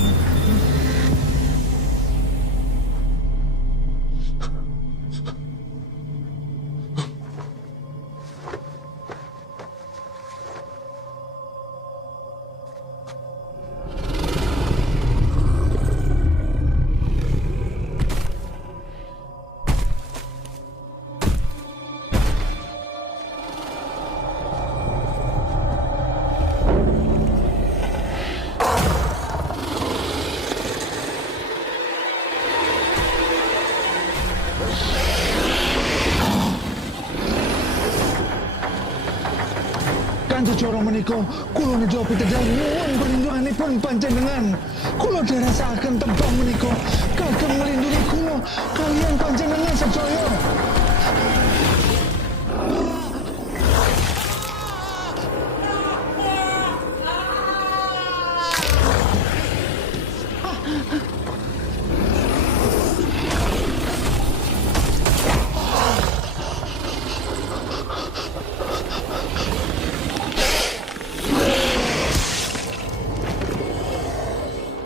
menika kula nedha pitedah nyuwun perlindunganipun panjenengan. Kula dirasaken tembang menika kagem nglindungi kula kaliyan panjenengan sedaya.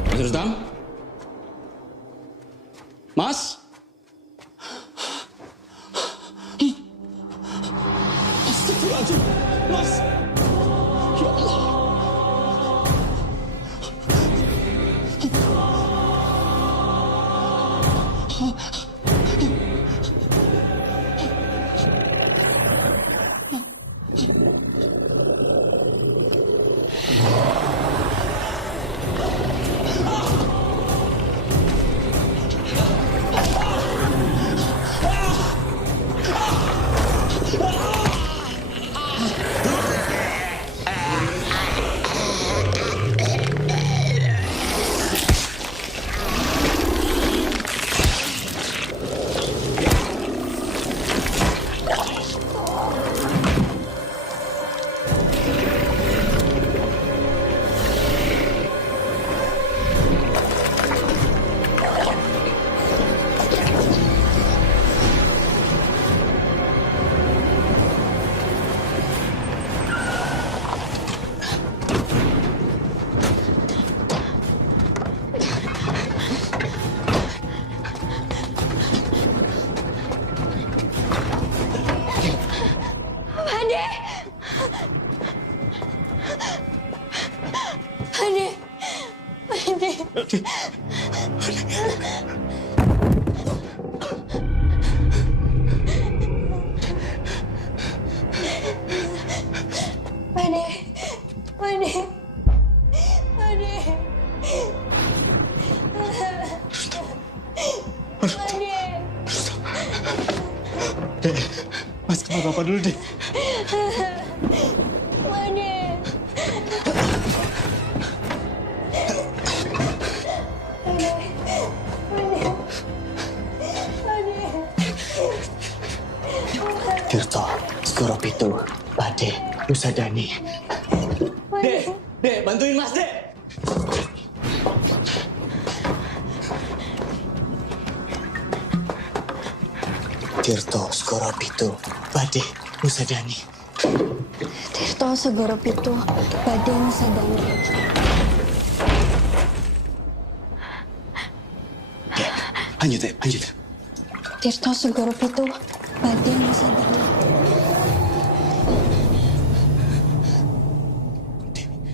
Mas Rustam? Mas? Astagfirullahaladzim, Mas! Ya Allah! Mas, kenapa Bapak dulu deh? Tirto, Segoro Pitu, Bade, Nusadani. Dek, bantuin Mas, Dek! Tirto, Segoro Pitu, Bade, Nusadani. Tirto Segoro Pitu, Bade Nusadani. Lanjut, Dek, lanjut. Tirto Segoro Pitu, Bade Nusadani.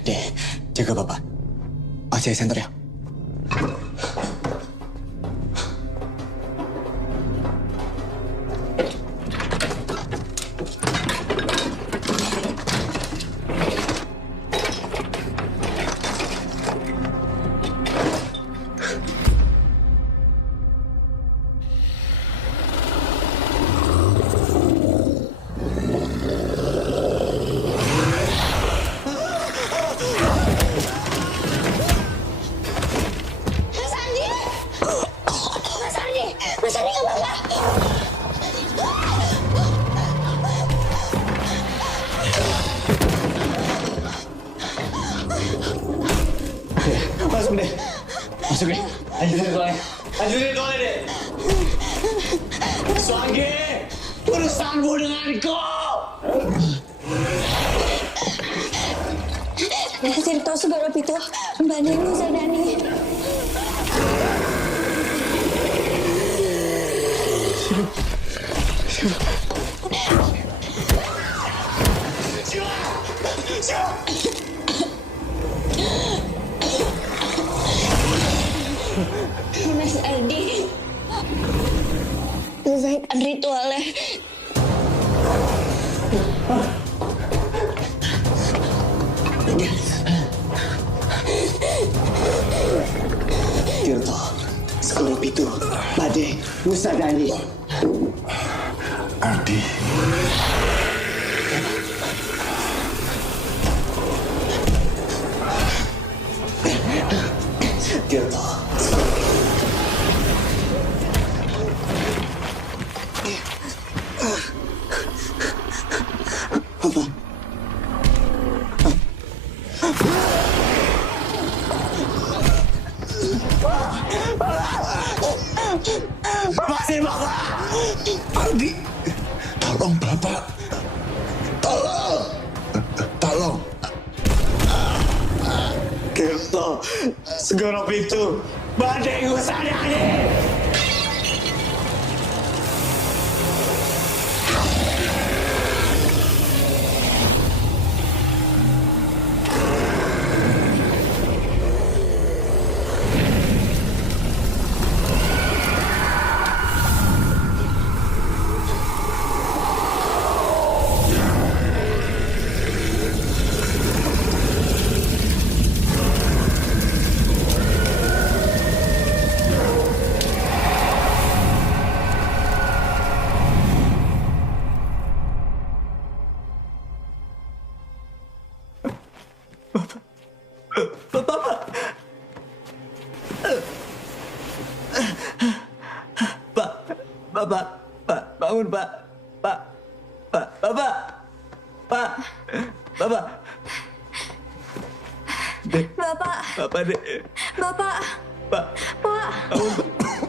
Dek, jaga Bapak. ACI Center ya. Masuk deh. Masuk deh. Lanjutin doanya. Lanjutin doanya deh. Swage, urusanmu denganku. Tirto Segoro Pitu, Bade Nusadani. Mas Ardi, selesaikan ritualnya. Tirto, Segoro Pitu, Bade, Nusadani. Ardi. Tirta. Lepasin Bapak! Ardi, tolong Bapak. Tolong. Tolong. Tirta, segera pintu. Badai usadani! Bapak, bangun Pak. Bapak. Dek. Bapak. Bapak, Dek. Bapak. Pak. Bangun, Pak.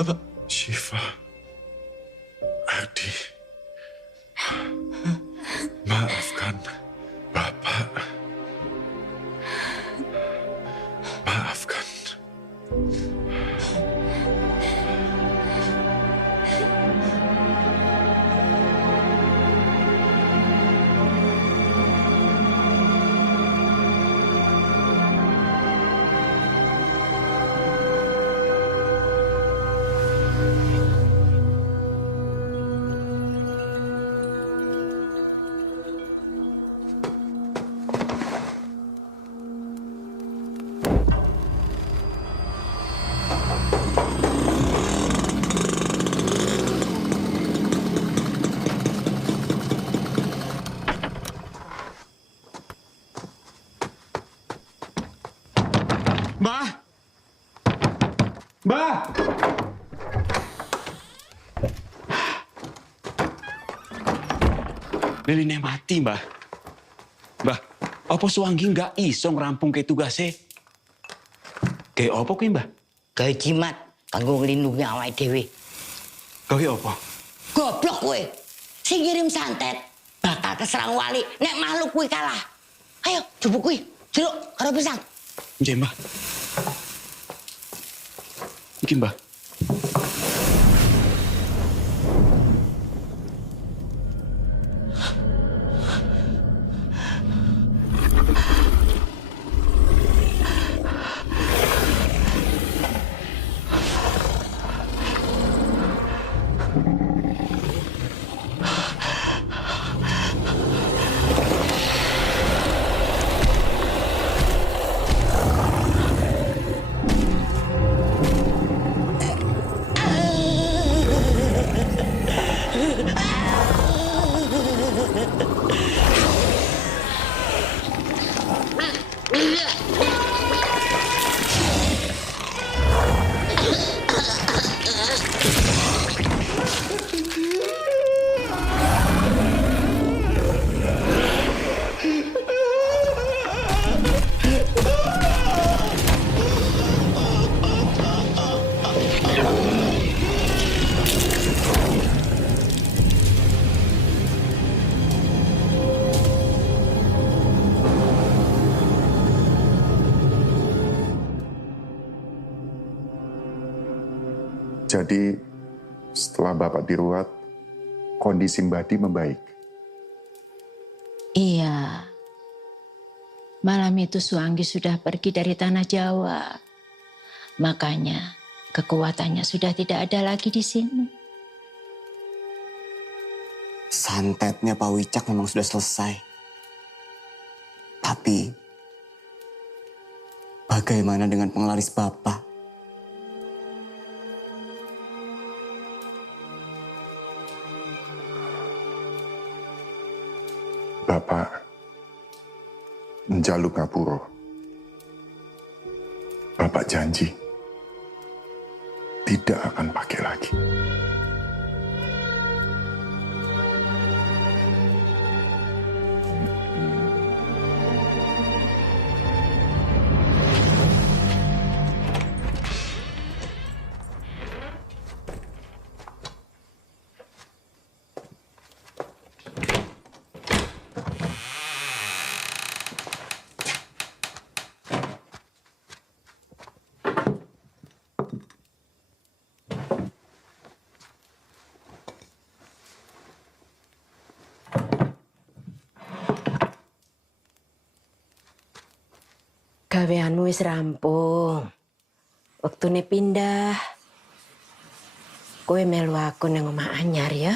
Bapak. Syifa. Ardi. Maafkan Bapak. Maafkan. Mbah! Mbah! Liline mati, Mbah. Mbah, apa Suwanggi nggak iso ngerampung ke tugasnya? Kayak apa kuwi, Mbah? Gawe jimat kanggo nglindungi awake dhewe. Gawe apa? Goblok kowe. Sing ngirim santet bakal keserang wali nek makhluk kuwi kalah. Ayo, jupuk kuwi. Jeruk karo pisang. Nggih, Mbah. Iki, Mbah. Jadi setelah Bapak diruat, kondisi Mbadi membaik. Iya. Malam itu Suwanggi sudah pergi dari tanah Jawa. Makanya kekuatannya sudah tidak ada lagi di sini. Santetnya Pak Wicak memang sudah selesai. Tapi bagaimana dengan penglaris Bapak? Bapak njaluk ngapura. Bapak janji tidak akan pakai lagi. Gaweanmu wis rampung. Waktune pindah. Kowe melu aku nang omah anyar ya.